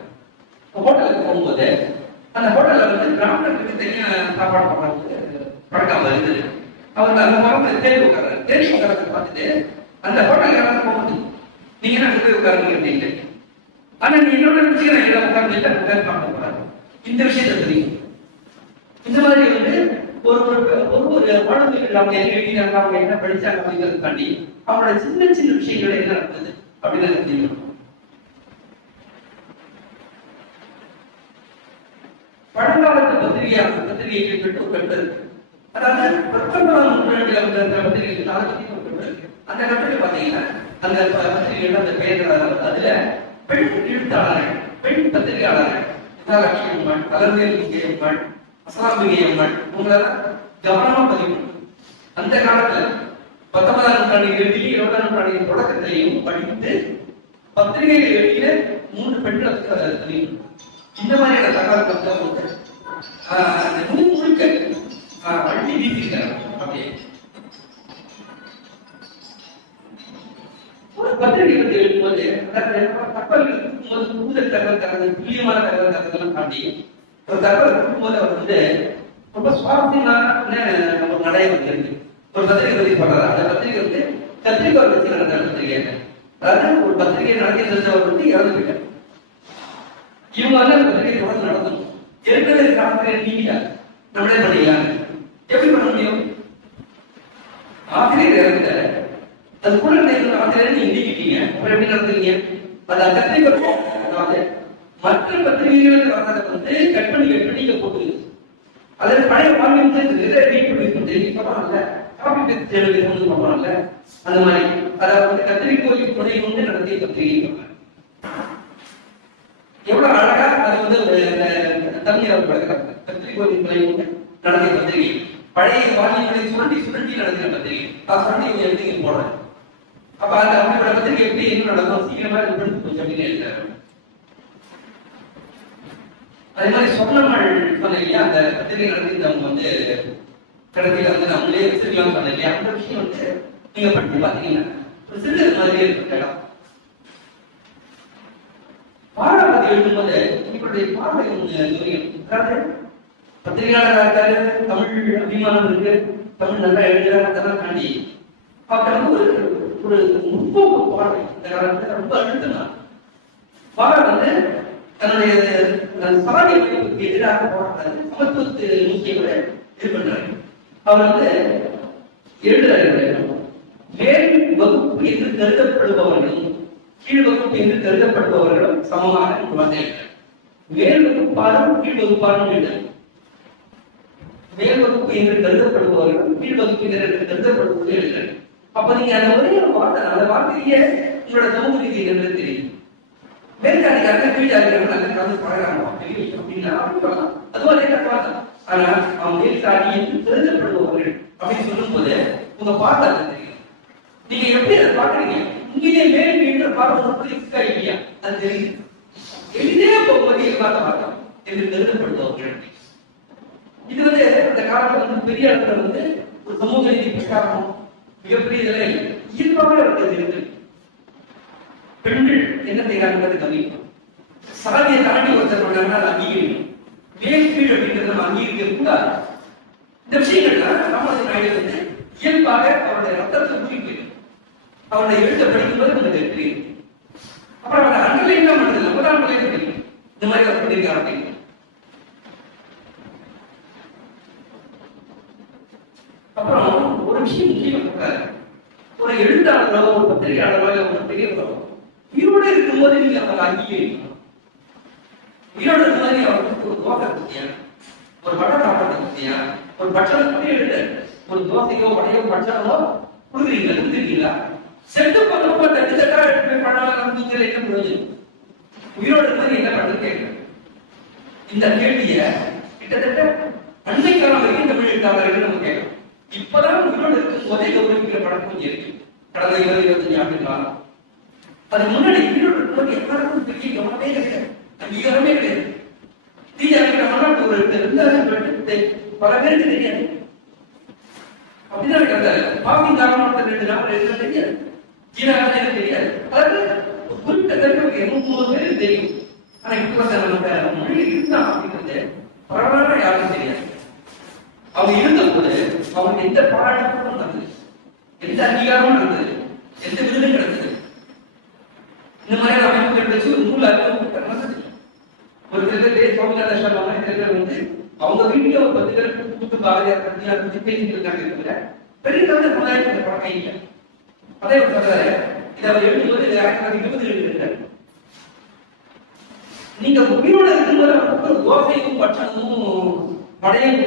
ஹோட்டலுக்கு போகும்போது அந்த ஹோட்டல்ல வந்து பிராமணர்களுக்கு தனியா சாப்பாடு போடுறது பழக்கம் இருந்தது. அவர் அந்த மரத்துல தேடி உட்கார்றாரு. தேடி உட்காரத்தை பார்த்துட்டு அந்த ஹோட்டல் யாராவது போகுது, நீங்க என்ன போய் உட்காருங்க அப்படின்ட்டு. ஆனா நீ என்னோட நினைச்சுக்கிறேன் உட்கார்ந்துட்டு உட்கார்ந்து போறாரு. இந்த விஷயத்த தெரியும். இந்த மாதிரி வந்து ஒரு குழந்தைகள் அவங்க என்ன எழுதினாங்க, அவங்க என்ன படிச்சாங்க அப்படிங்கிறத தாண்டி அவங்களோட சின்ன சின்ன விஷயங்கள் என்ன நடந்தது அப்படின்னு எனக்கு தெரியும். பழங்காலத்து பத்திரிகைகள் பெற்று ஒரு கட்டு இருக்கு. அதாவது 19ஆம் நூற்றாண்டில் வந்த பத்திரிகைகள் அதை பத்தி ஒரு கட்டு இருக்கு. அந்த கட்டுரை பாத்தீங்கன்னா அந்த பத்திரிகைகள் அந்த பெயர் அதுல பெண் எழுத்தாளர்கள், பெண் பத்திரிகையாளர்கள், லட்சுமி அம்மன், கலர்வேலிங்கை அம்மன், அசலாம்பிகை அம்மன், உங்களெல்லாம் கவனமா பதிவு. அந்த காலத்துல 19ஆம் நூற்றாண்டின் இறுதியில் 20ஆம் நூற்றாண்டின் தொடக்கத்திலையும் படித்து பத்திரிகைகள் எழுதிய 3 பெண்களுக்கு தெரியும். இந்த மாதிரியான தகவல்கள் வந்து முழுக்க அள்ளி வீசிருக்காங்க. அப்படியே ஒரு பத்திரிகை பற்றி எழுதும்போது தகவல்கள் இருக்கும்போது கூடுதல் தகவல் தரது, துல்லியமான தகவல் தரதெல்லாம் தாண்டி ஒரு தகவல் இருக்கும்போது அவர் வந்து ரொம்ப சுவாரஸ்யமான ஒரு நடைய வந்து இருக்கு. ஒரு பத்திரிகை பற்றி சொல்றாரு. அந்த பத்திரிகை வந்து கத்திரிக்கோள் வச்சு நடந்த பத்திரிகை. அதாவது ஒரு பத்திரிகை நடத்தி செஞ்சவர் வந்து இறந்து போயிட்டார். இவங்க வந்து அந்த பத்திரிகை தொடர்ந்து நடத்தணும். ஏற்கனவே ஆசிரியர் நீங்க நம்மளே பண்ணிக்கலாம். எப்படி பண்ண முடியும்? ஆசிரியர் இறந்த அது கூட ஆசிரியர் நீங்க நீக்கிட்டீங்க, அப்புறம் எப்படி நடத்துறீங்க? அது கத்திரிக்கோள். அதாவது மற்ற பத்திரிகைகளுக்கு வர்றதை வந்து கட் பண்ணி போட்டு அதாவது பழைய வாழ்க்கை பரவாயில்ல, காப்பி பேஸ்ட் ஜெர்னலிசம் பரவாயில்ல, அந்த மாதிரி அதாவது கத்திரிக்கோயில் துணை கொண்டு நடத்திய பத்திரிகை எவ்வளவு அழகா அது வந்து தமிழர் பழகிறாங்க. கத்திரிக்கோயில் துணை கொண்டு நடத்திய பத்திரிகை, பழைய வாழ்க்கைகளை சுரண்டி சுரண்டி நடத்தின பத்திரிகை, சுரண்டி எழுதி போடுறேன். அப்ப அந்த அவங்களோட பத்திரிகை எப்படி என்ன நடக்கும் சீக்கிரமா எடுத்து போச்சு அப்படின்னு எழுதுறாரு. அதே மாதிரி சொன்னமல் சொன்ன இல்லையா, அந்த பத்திரிகை நடத்திட்டவங்க வந்து கடைசியில வந்து நம்மளே வச்சிருக்கலாம் சொன்ன இல்லையா, அந்த விஷயம் வந்து நீங்க படித்து பாத்தீங்கன்னா ஒரு சிறுவர் மாதிரியே இருக்கு இடம். பாராபதி எழுதும்போது இவருடைய பார்வை அதாவது பத்திரிகையாளராக இருக்காரு, தமிழ் அபிமானம் இருக்கு, தமிழ் நல்லா எழுதுறாரு, அதெல்லாம் தாண்டி அவர் வந்து ஒரு முற்போக்கு பார்வை இந்த காலத்துல ரொம்ப அழுத்தமா பாரா வந்து தன்னுடைய சாதி அமைப்புக்கு எதிராக போராடுறாரு, சமத்துவத்து நோக்கியவரை இது பண்றாரு. அவர் வந்து எழுதுறாரு, மேல் வகுப்பு என்று கருதப்படுபவர்களும் கீழ் வகுப்பு என்று கருதப்படுபவர்களும் சமமாக வாழ்ந்தார்கள். மேல் வகுப்பாரும் கீழ் பாடம் இல்லை. மேல் வகுப்பு என்று கருதப்படுபவர்கள் கீழ் வகுப்பினர் என்று கருதப்படுபவர்கள் இல்லை. அப்ப நீங்க அந்த ஒரே வார்த்தை அந்த வார்த்தையே உங்களோட சமூக ரீதி என்று தெரியும். மேற்காதிகாரங்க கீழ்ஜாதிகாரங்க நல்ல கலந்து பழகிறாங்க அப்படின்னா அதுவும் அதே வார்த்தை. ஆனா அவன் மேற்காதி என்று கருதப்படுபவர்கள் அப்படின்னு சொல்லும் போது உங்க பார்த்தா தெரியும். நீங்க எப்படி அதை பாக்குறீங்க? இங்கே மேல் என்ற பார்வை இல்லையா அது தெரியும். எளிதே போகும்போது பார்த்த மாட்டோம் என்று கருதப்படுபவர்கள். இது வந்து அந்த காலத்துல வந்து பெரிய இடத்துல வந்து ஒரு சமூக நீதி பிரச்சாரம் மிகப்பெரிய இதெல்லாம் இயல்பாக இருக்கிறது. பெண்கள் என்ன செய்யறாங்கிறது கவனிக்கும். சாதியை தாண்டி ஒருத்தர் பண்ணாங்கன்னா அது அங்கீகரிக்கும். மேல் கீழ் அப்படிங்கிறத நம்ம அங்கீகரிக்க கூடாது. இந்த விஷயங்கள்லாம் ராமராஜன் நாயுடு வந்து இயல்பாக அவருடைய ரத்தத்தை ஊறிப்போயிடும். அவருடைய எழுத்த படிக்கும்போது நமக்கு தெரியும். அப்புறம் அவரை அண்டர்லைன் தான் பண்ணுறது, முதலாம் நிலையம் படிக்கும். இந்த மாதிரி அவர் பண்ணியிருக்காரு அப்படின்னு. அப்புறம் ஒரு விஷயம் முக்கியமாக ஒரு எழுத்தாளரோ ஒரு பத்திரிகையாளரோ ஒரு பெரியவரோ உயிரோடு இருக்கும்போது நீங்க அவரை அங்கீகரிக்கணும். உயிரோடு இருக்கும்போது அவருக்கு ஒரு தோசை பத்தியா, ஒரு வடை சாப்பிட்றது பத்தியா, ஒரு பட்சணம் பத்தி எழுத ஒரு தோசையோ வடையோ பட்சணமோ கொடுக்குறீங்களா? செட்டு பண்ணப்போ தட்டு தட்டா எடுத்து பண்ணலாம் என்ன பிரயோஜனம்? உயிரோடு இருக்கும்போது என்ன பண்றது கேட்க. இந்த கேள்விய கிட்டத்தட்ட அன்னை காலம் வரைக்கும் தமிழ் எழுத்தாளர்கள் நம்ம கேட்கணும். இப்பதான் உயிரோடு இருக்கும் போதே கௌரவிக்கிற பழக்கம் இருக்கு. கடந்த 20-25 ஆண்டுகளா அது முன்னாடி உயிரோடு இருக்கும்போது எல்லாருக்கும் பெரிய கவனமே கிடையாது, அங்கீகாரமே கிடையாது. தமிழ்நாட்டு ஒரு பல பேருக்கு தெரியாது. அப்படிதான் கிடையாது. பாப்பின் தாராளமற்ற 2 நாள் தெரியாது, சீனாக தெரியாது. அதாவது குறிப்பிட்ட தரப்பு 3 பேருக்கு தெரியும். ஆனா இப்ப நம்ம மொழி இருந்தான் அப்படிங்கிறது பரவாயில்ல யாருக்கும் தெரியாது. அவங்க இருந்த போது அவங்க எந்த பாராட்டுகளும் நடந்தது, எந்த அங்கீகாரமும் நடந்தது, எந்த விருதும் கிடைத்தது. இந்த மாதிரியான அமைப்புகள் வச்சு ஒரு நூல் அறிமுகம் நடந்தது. ஒரு சில சோமிநாத வந்து அவங்க வீட்டுல ஒரு 10 பேருக்கு கூட்டு பாரதியார் பத்தியார் பத்தி பேசிட்டு இருக்காங்க. பெரிய தவிர சமுதாயத்துக்கு பழக்கம் இல்லை. அதே சொல்றாரு, இதை அவர் எழுதும்போது 1920 எழுதியிருக்காரு. நீங்க உயிரோட இருக்கும்போது அவருக்கு தோசையும் பட்சணமும் வடையும்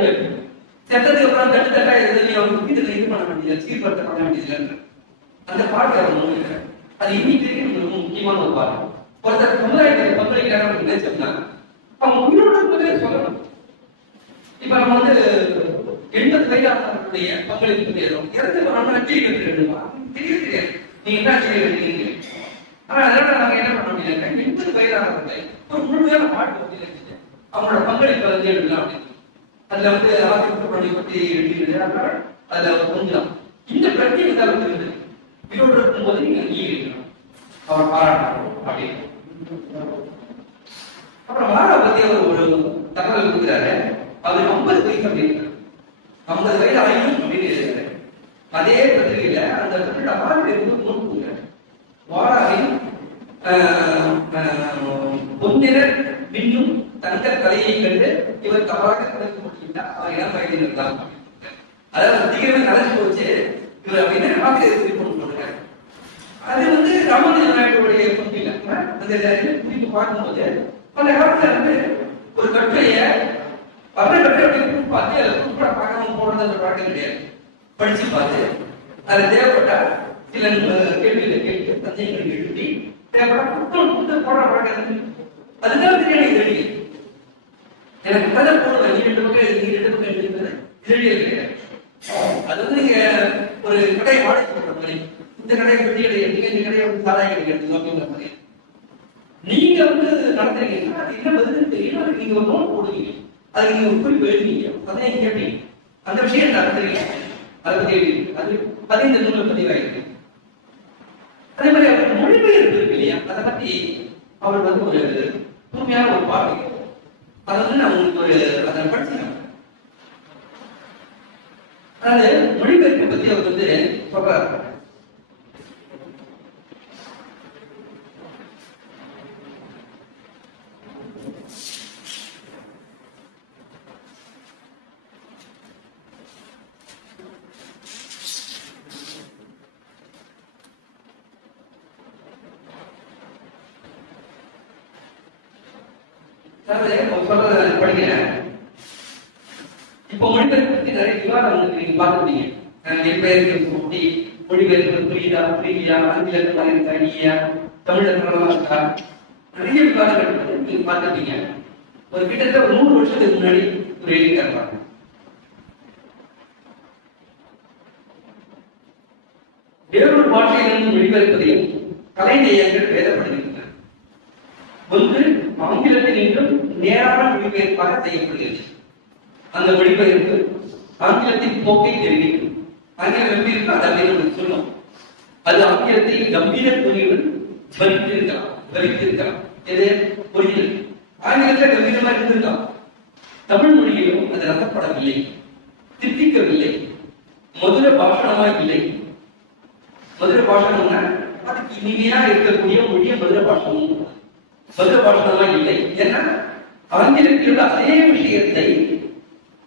செத்ததுக்கு அப்புறம் தட்டு தட்டா எழுதி அவங்க வீட்டுல இது பண்ண வேண்டியது, சீர்படுத்த பண்ண வேண்டியது அந்த பாட்டு அவர் முன்வைக்கிறார். அது இன்னைக்கு ரொம்ப முக்கியமான ஒரு பாட்டு. ஒருத்தர் சமுதாயத்தை பங்களிக்கிறாங்க நினைச்சோம்னா அவங்க உயிரோட இருக்கும்போதே சொல்லணும். இப்ப நம்ம வந்து 80 வயதானவர்களுடைய பங்களிப்பு தெரியும். இறந்து பண்ணோம்னா தெரியாது நீங்க என்ன செய்ய. ஆனா அதனால நாங்க என்ன பண்ண முடியல, 80 வயதானவர்களை ஒரு முழுமையான பாட்டு பத்தி நினைச்சு அவங்களோட பங்களிப்பை வந்து எழுதலாம் அப்படின்னு. அதுல வந்து ஆசிரியர் பணி பத்தி எழுதியிருந்தால் அதுல கொஞ்சம் இந்த பிரச்சனை வந்து உயிரோடு இருக்கும் போது நீங்க அங்கீகரிக்கணும், அவர் பாராட்டணும் அப்படின்னு. அப்புறம் மாறா பத்தி அவர் ஒரு தகவல் கொடுக்கிறாரு. அவர் 50 வயசு அப்படின்னு 50 வயது ஆயிடும் அப்படின்னு எழுதுறாரு. அதே பத்திரிகையில அந்த பத்திரிகை ஆசிரியர் நோக்குறாரு. வாராவின் பொன்னிற மின்னும் தங்க கலையை கண்டு இவர் தவறாக கணக்கு போட்டீங்கன்னா அவர் இடம் வயதில் இருந்தார். அதாவது அதிகமாக கலைஞ்சு போச்சு இவர் அப்படின்னு ஆசிரியர் குறிப்பு போட்டுருக்காரு. அது வந்து ராமானுஜ நாயுடைய பத்தியில அந்த குறிப்பு பார்க்கும்போது அந்த காலத்துல வந்து ஒரு கட்டுரைய அப்படியே அப்படி பார்த்து அதை கூட பார்க்காம போடுறது அந்த பழக்கம் கிடையாது. படிச்சு பார்த்து அது தேவைப்பட்டா சில கேள்விகளை கேட்டு சந்தேகங்களை எழுப்பி தேவைப்பட்டா புத்தகம் போடுற பழக்கம். அதுதான் தெரியாது இதழியல். எனக்கு கதை போடுவேன், நீ 2 பக்கம் எழுதி 2 பக்கம் எழுதுறது இதழியல் கிடையாது. அது வந்து நீங்க ஒரு கடையை வாடகை போடுற மாதிரி, இந்த கடையை பெட்டி கடை எடுத்தீங்க, இந்த கடையை வந்து சாராய கடை எடுத்தீங்க அப்படிங்கிற மாதிரி நீங்க வந்து நடத்துறீங்கன்னா அது என்ன பதில் தெரியும். அதுக்கு நீங்க ஒரு நோட் போடுவீங்க, அதுக்கு நீங்க ஒரு குறிப்பு எழுதுவீங்க, அதை கேட்பீங்க, அந்த விஷயம் நடத்துறீங்க, அதை பத்தி அது இந்த நூலை பதிவாயிருக்கு. அதே மாதிரி அவர் மொழிபெயர்ப்பு இருக்கு இல்லையா, அதை பத்தி அவர் வந்து ஒரு தூய்மையான ஒரு பார்வை. அதை வந்து நான் உங்களுக்கு ஒரு அதை படிச்சுக்கிறேன். அதாவது மொழிபெயர்ப்பை பத்தி அவர் வந்து சொல்றாரு. படிக்கிறேன். இப்போ மொழிபெயர்ப்பு பத்தி நிறைய விவாதம் நீங்க பார்த்துருப்பீங்க. மொழிபெயர்ப்பு புரியுதா புரியலையா, ஆங்கிலத்தில் தனியா, தமிழ்ல இருக்கா, நிறைய விவாதங்கள் நீங்க பார்த்துருப்பீங்க. ஒரு கிட்டத்தட்ட ஒரு 100 வருஷத்துக்கு முன்னாடி ஒரு எழுதிட்டு இருப்பாங்க. வேறொரு பாஷையிலிருந்து மொழிபெயர்ப்பதையும் கலைநேயர்கள் வேதப்படுகின்றனர். ஒன்று ஆங்கிலத்தில் இன்றும் நேரான மொழிபெயர்ப்பாக செய்யப்படுகிறது. அந்த மொழிபெயர்ப்பு ஆங்கிலத்தின் போக்கை தெரிவிக்கும். ஆங்கிலம் எப்படி இருக்கும் அதை அப்படின்னு சொல்லும். அது ஆங்கிலத்தை கம்பீர துணியுடன் வரித்திருக்கலாம். எது ஒரிஜினல் ஆங்கிலத்தில் கம்பீரமா இருந்திருக்கலாம். தமிழ் மொழியிலும் அது ரசப்படவில்லை, தித்திக்கவில்லை, மதுர பாஷணமாய் இல்லை. மதுர பாஷணம்னா அதுக்கு இனிமையா இருக்கக்கூடிய மொழிய மதுர பாஷணம். மதுர பாஷணமாய் இல்லை. ஏன்னா ஆங்கிலத்தில் அதே விஷயத்தை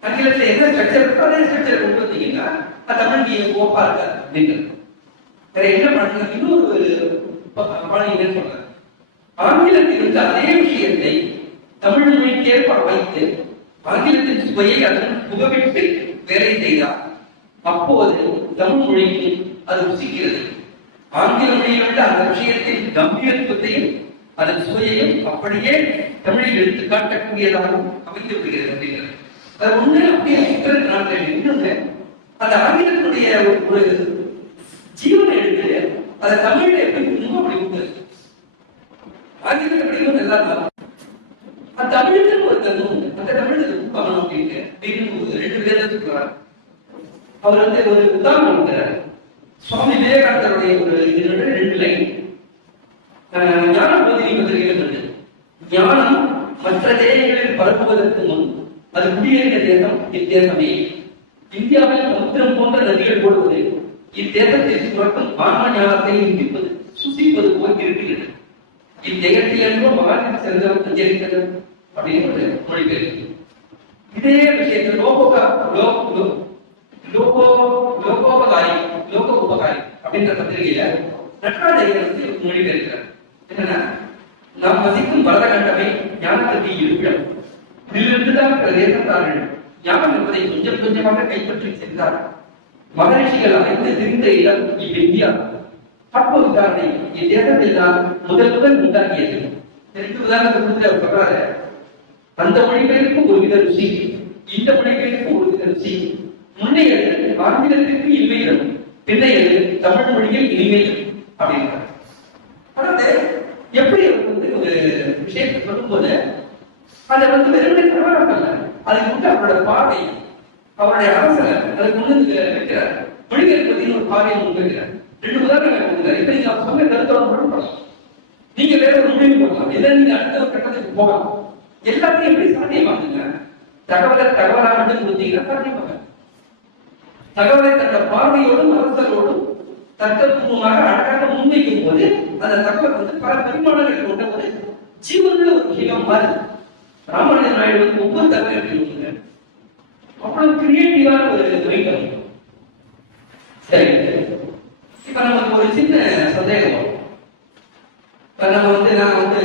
ஆங்கிலத்தில் என்ன ஸ்ட்ரக்சர் இருக்கோ அதே ஸ்ட்ரக்சர் கொண்டு வந்தீங்கன்னா தமிழுக்கு ஓப்பா இருக்காது அப்படின்னு. வேற என்ன பண்ணுங்க, இன்னொரு பழகின்னு சொல்றாங்க. ஆங்கிலத்தில் இருந்த அதே விஷயத்தை தமிழ் மொழிக்கேற்ப வைத்து ஆங்கிலத்தின் சுவையை அதன் புகவிட்டு வேலை செய்தார். அப்போது தமிழ் மொழிக்கு அது ருசிக்கிறது. ஆங்கில மொழியில் உள்ள அந்த விஷயத்தின் கம்பீரத்துவத்தையும் அதன் சுவையையும் அப்படியே தமிழில் எடுத்து காட்டக்கூடியதாகவும் அமைந்து விடுகிறது அப்படிங்கிறது. அது ஒண்ணு அப்படியே நாட்கள். இன்னொன்று அந்த ஆங்கிலத்தினுடைய ஒரு ஜீவனை எடுத்து அதை தமிழ்ல எப்படி ரொம்ப அப்படி உண்டு. ஆங்கிலத்தை படிக்கும் எல்லாரும் அந்த தமிழுக்கு ஒரு தன்மை உண்டு. அந்த தமிழுக்கு பண்ணணும் அப்படின்ட்டு 2 விதத்துக்கு வரார். அவர் வந்து ஒரு உதாரணம் கொடுக்கிறார். சுவாமி விவேகானந்தருடைய ஒரு 2 லைன் ஞான போதினி பத்திரிகையில் ஞானம் மற்ற தேசங்களில் பரப்புவதற்கு முன் அது குடியேறிய தேசம் இத்தேசமே. இந்தியாவில் சமுத்திரம் போன்ற நதிகள் போடுவது இத்தேசத்தில் சுரக்கும் ஆன்ம ஞானத்தை இந்திப்பது சுசிப்பது போல் இருக்கிறது. இத்தேகத்தில் என்றும் மகான் செல்வம் சஞ்சரித்தனர் அப்படின்னு மொழிபெயர்ப்பு. இதே விஷயத்தில் லோக உபகாரி அப்படின்ற பத்திரிகையில நட்ராஜயர் வந்து மொழிபெயர்க்கிறார். என்னன்னா, நாம் வசிக்கும் பரதகண்டமே ஞானத்திற்கு இருப்பிடம். இதிலிருந்துதான் பிரதேசத்தார்கள் ஞானம் என்பதை கொஞ்சம் கொஞ்சமாக கைப்பற்றி சென்றார். மகரிஷிகள் அனைத்து திரிந்த இடம் இந்தியா. அப்போதுதானே இத்தேசத்தில் தான் முதல் உண்டாகியது. தெரிந்து உதாரணத்தை சொல்றாரு. அந்த மொழிபெயர்ப்பு ஒருவித ருசி, இந்த மொழிபெயர்ப்பு ஒருவித ருசி. முன்னையது ஆங்கிலத்திற்கு இனிமையிலும், பின்னையது தமிழ் மொழியில் இனிமையிலும் அப்படின்றார். அதாவது எப்படி வந்து ஒரு விஷயத்தை சொல்லும் போது அதை வந்து வெறுமனே தவறாகல, அதுக்கு வந்து அவரோட பார்வை, அவருடைய அரசரை அதுக்கு முன்னு வைக்கிறார். மொழிபெயர்ப்பதின் ஒரு பார்வையை முன்வைக்கிறார். 2 உதாரணங்கள் கொடுக்கிறார். இப்ப நீங்க அவர் சொன்ன கருத்தோட பண்ணலாம், நீங்க வேற ஒரு முடிவு பண்ணலாம், இல்லை நீங்க அடுத்த ஒரு கட்டத்துக்கு போகலாம். எல்லாத்தையும் எப்படி சாத்தியமாகுங்க? தகவலா மட்டும் கொடுத்தீங்கன்னா சாத்தியமாக தகவலை தன்னோட பார்வையோடும் அரசரோடும் தர்க்கபூர்வமாக அழகாக முன்வைக்கும் போது அந்த தகவல் வந்து பல பரிமாணங்கள் கொண்ட போது ஜீவனுள்ள ஒரு விஷயம் மாறுது. ராமானுஜ நாயுடு வந்து ஒவ்வொரு தகவல் அவ்வளவு கிரியேட்டிவான ஒரு வைக்கம். சரி, இப்ப நமக்கு ஒரு சின்ன சந்தேகம் வரும். இப்ப நம்ம வந்து நான் வந்து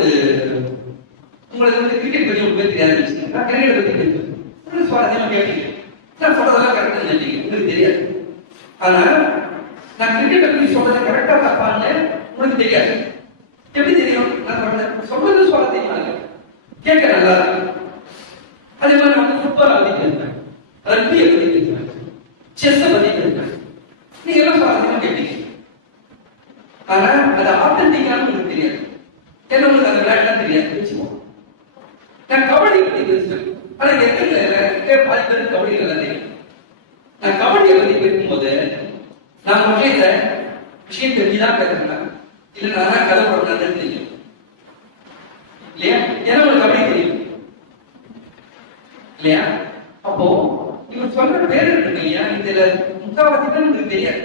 உங்களுக்கு வந்து கிரிக்கெட் பற்றி உங்களுக்கு தெரியாது, கிரிக்கெட் பத்தி சுவாரஸ்யமா கேட்டீங்க. நான் சொல்றதெல்லாம் கரெக்டா நினைச்சீங்க, உங்களுக்கு தெரியாது. ஆனா நான் கிரிக்கெட்டை பத்தி சொல்றது கரெக்டா தப்பான்னு உங்களுக்கு தெரியாது. எப்படி தெரியும்? நான் சொல்றது சுவாரஸ்யமா இருக்கு, கேட்க நல்லா இருக்கு. அதே மாதிரி நம்ம ஃபுட்பால் பத்தி பேசுறேன், ரக்பியை பத்தி பேசுறேன், செஸ் பத்தி பேசுறேன், நீங்க எல்லாம் சுவாரஸ்யமா கேட்டீங்க. ஆனா அது ஆத்தன்டிக்கான உங்களுக்கு தெரியாது, ஏன்னா உங்களுக்கு அந்த விளையாட்டுலாம் தெரியாது வச்சுக்கோ. நான் கபடி பத்தி பேசுறேன், ஆனா எத்தனை பாதி பேருக்கு கபடி நல்லா தெரியும். நான் கபடியை பத்தி பேசும்போது நான் உங்ககிட்ட விஷயம் தெரிஞ்சுதான் பேசுறேன், இல்ல நான் கதை போடுறேன்னு தெரியும் இல்லையா? ஏன்னா உங்களுக்கு கபடி தெரியும் இல்லையா? அப்போ இவர் சொல்ற பேர் இருக்கு இல்லையா, இதுல முக்காவாசி தான் உங்களுக்கு தெரியாது.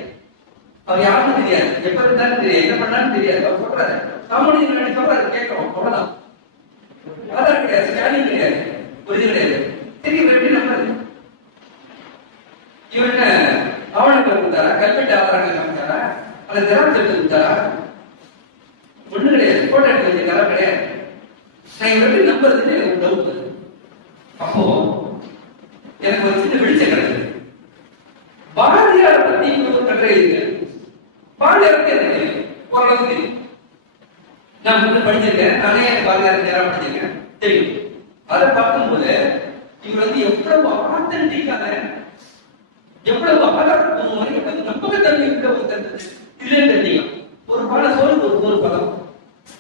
அவர் யாருன்னு தெரியாது, எப்ப இருந்தாலும் தெரியாது, என்ன பண்ணாலும் தெரியாது. அவர் சொல்றாரு காமெடி சொல்றாரு, கேட்கிறோம், அவ்வளவுதான். ஆதார் கிடையாது, ஸ்கேனிங் கிடையாது, உறுதி கிடையாது. தெரியும் எப்படி நம்புறது? இவர் என்ன ஆவணங்கள் கொடுத்தாரா, கல்வெட்டு ஆதாரங்கள் காமிச்சாரா, அல்லது ஜெராக்ஸ் எடுத்து கொடுத்தாரா? ஒண்ணு கிடையாது. போட்டோ எடுத்து வச்சிருக்காரா? கிடையாது. நான் இவர் எப்படி நம்புறதுன்னு எனக்கு டவுட் வருது. அப்போ எனக்கு ஒரு சின்ன வெளிச்சம் கிடைச்சது. பாரதியாரை பத்தி ஒரு கட்டுரை இருக்கு. பாரதியார் பத்தி எனக்கு தெரியும், ஓரளவுக்கு தெரியும். நான் முன்ன படிச்சிருக்கேன், நானே பாரதியார் நேரம் படிச்சிருக்கேன், தெரியும். அதை பார்க்கும்போது இவர் வந்து எவ்வளவு ஆத்தன்டிக்கான, எவ்வளவு ஆதாரத்துவம், எவ்வளவு நம்பகத்தன்மை உள்ள ஒரு கருத்து இதுல தெரியும். ஒரு பாட சோறு ஒரு பதம்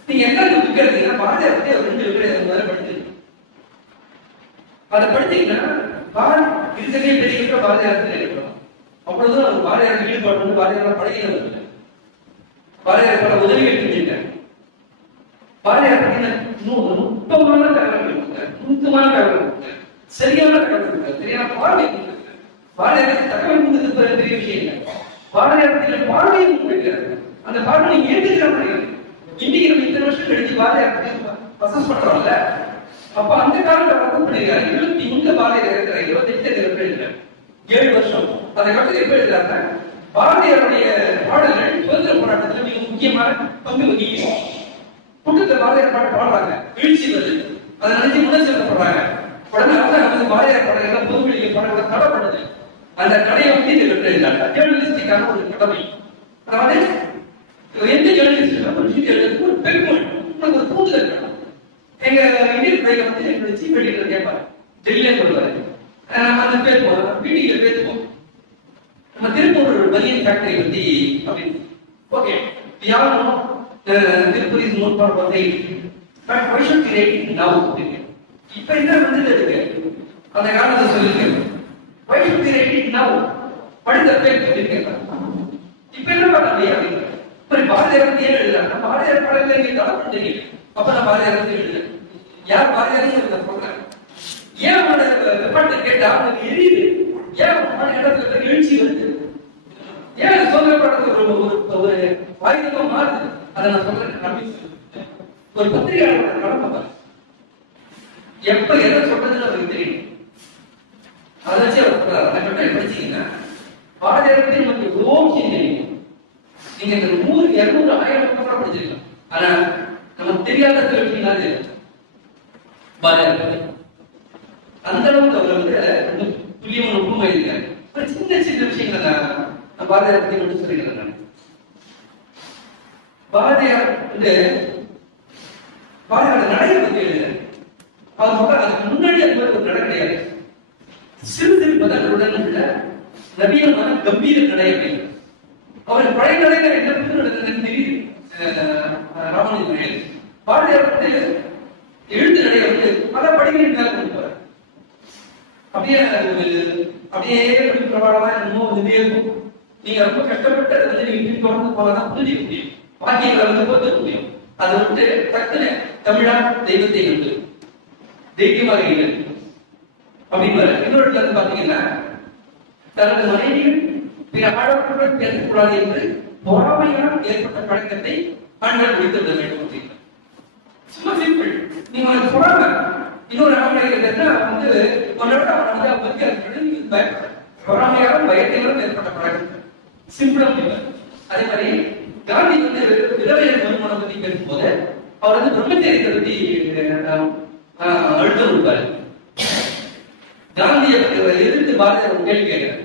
நீங்க என்ன விற்கிறீங்கன்னா பாரதியார் பத்தி ஒரு 2 விவரம் படிச்சிருக்கீங்க. அதை படிச்சீங்கன்னா இருக்கிறதே பெரிய பாரதியார் எடுக்கணும். அவ்வளவுதான் ஒரு பாரதியார் ஈடுபாடு, பாரதியார் பழகிறது இல்லை. பாரதியார் பல உதவிகள் செஞ்சிருக்காங்க. பாரதியார் பத்தின நுட்பமான தகவல்கள் கொடுத்தார், நுட்பமான தகவல் கொடுத்தார், சரியான தகவல் கொடுத்தார், சரியான பார்வை கொடுத்தார். பாரதியார் தகவல் கொடுத்தது பெரிய விஷயம் இல்லை, பாரதியார் பத்தின பார்வையும் கொடுக்கிறார். அந்த பார்வை ஏற்றுக்கிற முடியாது. இன்னைக்கு நம்ம இத்தனை வருஷம் கழிச்சு பாரதியார் பசஸ் பண்றோம்ல, அப்ப அந்த காலத்துல பசஸ் பண்ணிருக்காரு. 23 பாரதியார் இருக்கிறார், 28 எழுதுறாரு, 7 வருஷம். அதை கட்டு எப்ப எழுதுறாங்க? பாரதியாருடைய பாடல்கள் சுதந்திர போராட்டத்தில் மிக முக்கியமான பங்கு வகிக்கும். கூட்டத்தில் பாரதியார் பாட்டு பாடுறாங்க, எழுச்சி வருது, அதை நினைச்சு உணர்ச்சிப்படுறாங்க. உடனே வந்து பாரதியார் பாடல்கள் பொதுவெளியை பாடல்களை தடை பண்ணுது. அந்த தடையை வந்து இந்த கட்டு எழுதுறாங்க. ஜேர்னலிஸ்டிக்கான ஒரு கடமை. அதாவது எந்த ஜேர்னலிஸ்ட் ஒரு விஷயத்தை எழுதுறதுக்கு ஒரு பெருமன், ஒரு தூண்டுதல் இருக்கணும். எங்க இந்தியன் பையில வந்து எங்களோட சீஃப் எடிட்டர் கேட்பாரு, டெல்லியில சொல்லுவாரு, அந்த பேசுவோம் மீட்டிங்ல பேசுவோம், நம்ம திருப்பூர் பனியன் ஃபேக்டரி பத்தி அப்படின்னு. ஓகே, யாரும் Tiruppur is more for one right, but why should we write it now? இப்ப என்ன வந்து இருக்கு, அந்த காலத்தை சொல்லிருக்கேன், why should we write it now? படித்த பேர் சொல்லிருக்கேன். இப்ப என்ன பண்ண முடியாது அப்படின்னு. பாரதியார் பத்தி ஏன் எழுதுறாங்க? பாரதியார் பாடல்கள் நீங்க தடவை தெரியும். அப்ப நான் பாரதியார் பத்தி எழுதுறேன். யார் பாரதியாரையும் சொல்றேன். ஏன் அவனோட பாட்டு கேட்டா அவனுக்கு எரியுது? ஏன் அவன் இடத்துல எழுச்சி வருது? ஏன் சுதந்திர பாடத்துக்கு ஒரு ஆயுதமா மாறுது? அதை நான் சொல்றேன். ஒரு பத்திரிகையாளரோட கடமை எப்ப எதை சொல்றதுன்னு அவருக்கு தெரியும். அதை வச்சு அவர் சொல்றாரு. அந்த கட்டளை படிச்சீங்கன்னா பாரதியார் பத்தி நமக்கு எவ்வளோ விஷயம் தெரியும். நீங்க இந்த 100, 200, 1000 கூட படிச்சிருக்கலாம். ஆனா நமக்கு தெரியாத விஷயம்லாம் தெரியும் பாரதியார். அந்த அளவுக்கு அவர் வந்து துல்லியமான ஒப்புமை இருக்காரு. ஒரு சின்ன சின்ன விஷயங்களை நான் பாரதியார் பத்தி மட்டும் சொல்லிக்கிறேன். நான் பாரதியார் வந்து பாரதியாரோட நடையை பத்தி எழுதுறேன். அவர் சொல்ற அதுக்கு முன்னாடி அது மாதிரி ஒரு நடை கிடையாது. சிறு சிறு பதங்களுடன் உள்ள நவீனமான கம்பீர நடை அப்படின்னு. அவருக்கு பழைய நடைகள் என்ன நடந்ததுன்னு தெரியுது. ராமானுஜன் பாரதியார் வந்து எழுத்து நடையை வந்து பல படிகளின் மேல கொடுப்பார். அப்படியே பிரபாடமா என்னமோ வந்து இருக்கும். நீங்க ரொம்ப கஷ்டப்பட்டு அதை வந்து நீங்க தொடர்ந்து போகலாம், புரிஞ்சிக்க முடியும், வாக்கியங்களை வந்து பொறுத்துக்க முடியும். அதை விட்டு டக்குன்னு தமிழா தெய்வத்தை உண்டு, தெய்வமாக அப்படின்னு. இன்னொரு இடத்துல பாத்தீங்கன்னா தனது மனைவிகள் பிற ஆடவர்களுடன் பேசக்கூடாது என்று பொறாமையால் ஏற்பட்ட பழக்கத்தை ஆண்கள் முடித்து விட வேண்டும் அப்படின்னா சும்மா சிம்பிள். நீங்க ஒரு பொறாமை இன்னொரு ஆண்கள் வந்து பொறாமையால் பயத்திலும் ஏற்பட்ட பழக்கம் சிம்பிளா முடிவார். அதே மாதிரி காந்தி வந்து விதவையர் மறுமணம் பத்தி பேசும்போது அவர் வந்து பிரம்மச்சரியத்தை பத்தி அழுத்தம் கொடுப்பாரு. காந்தியை எதிர்த்து பாரதியார் ஒரு கேள்வி கேட்கிறார்.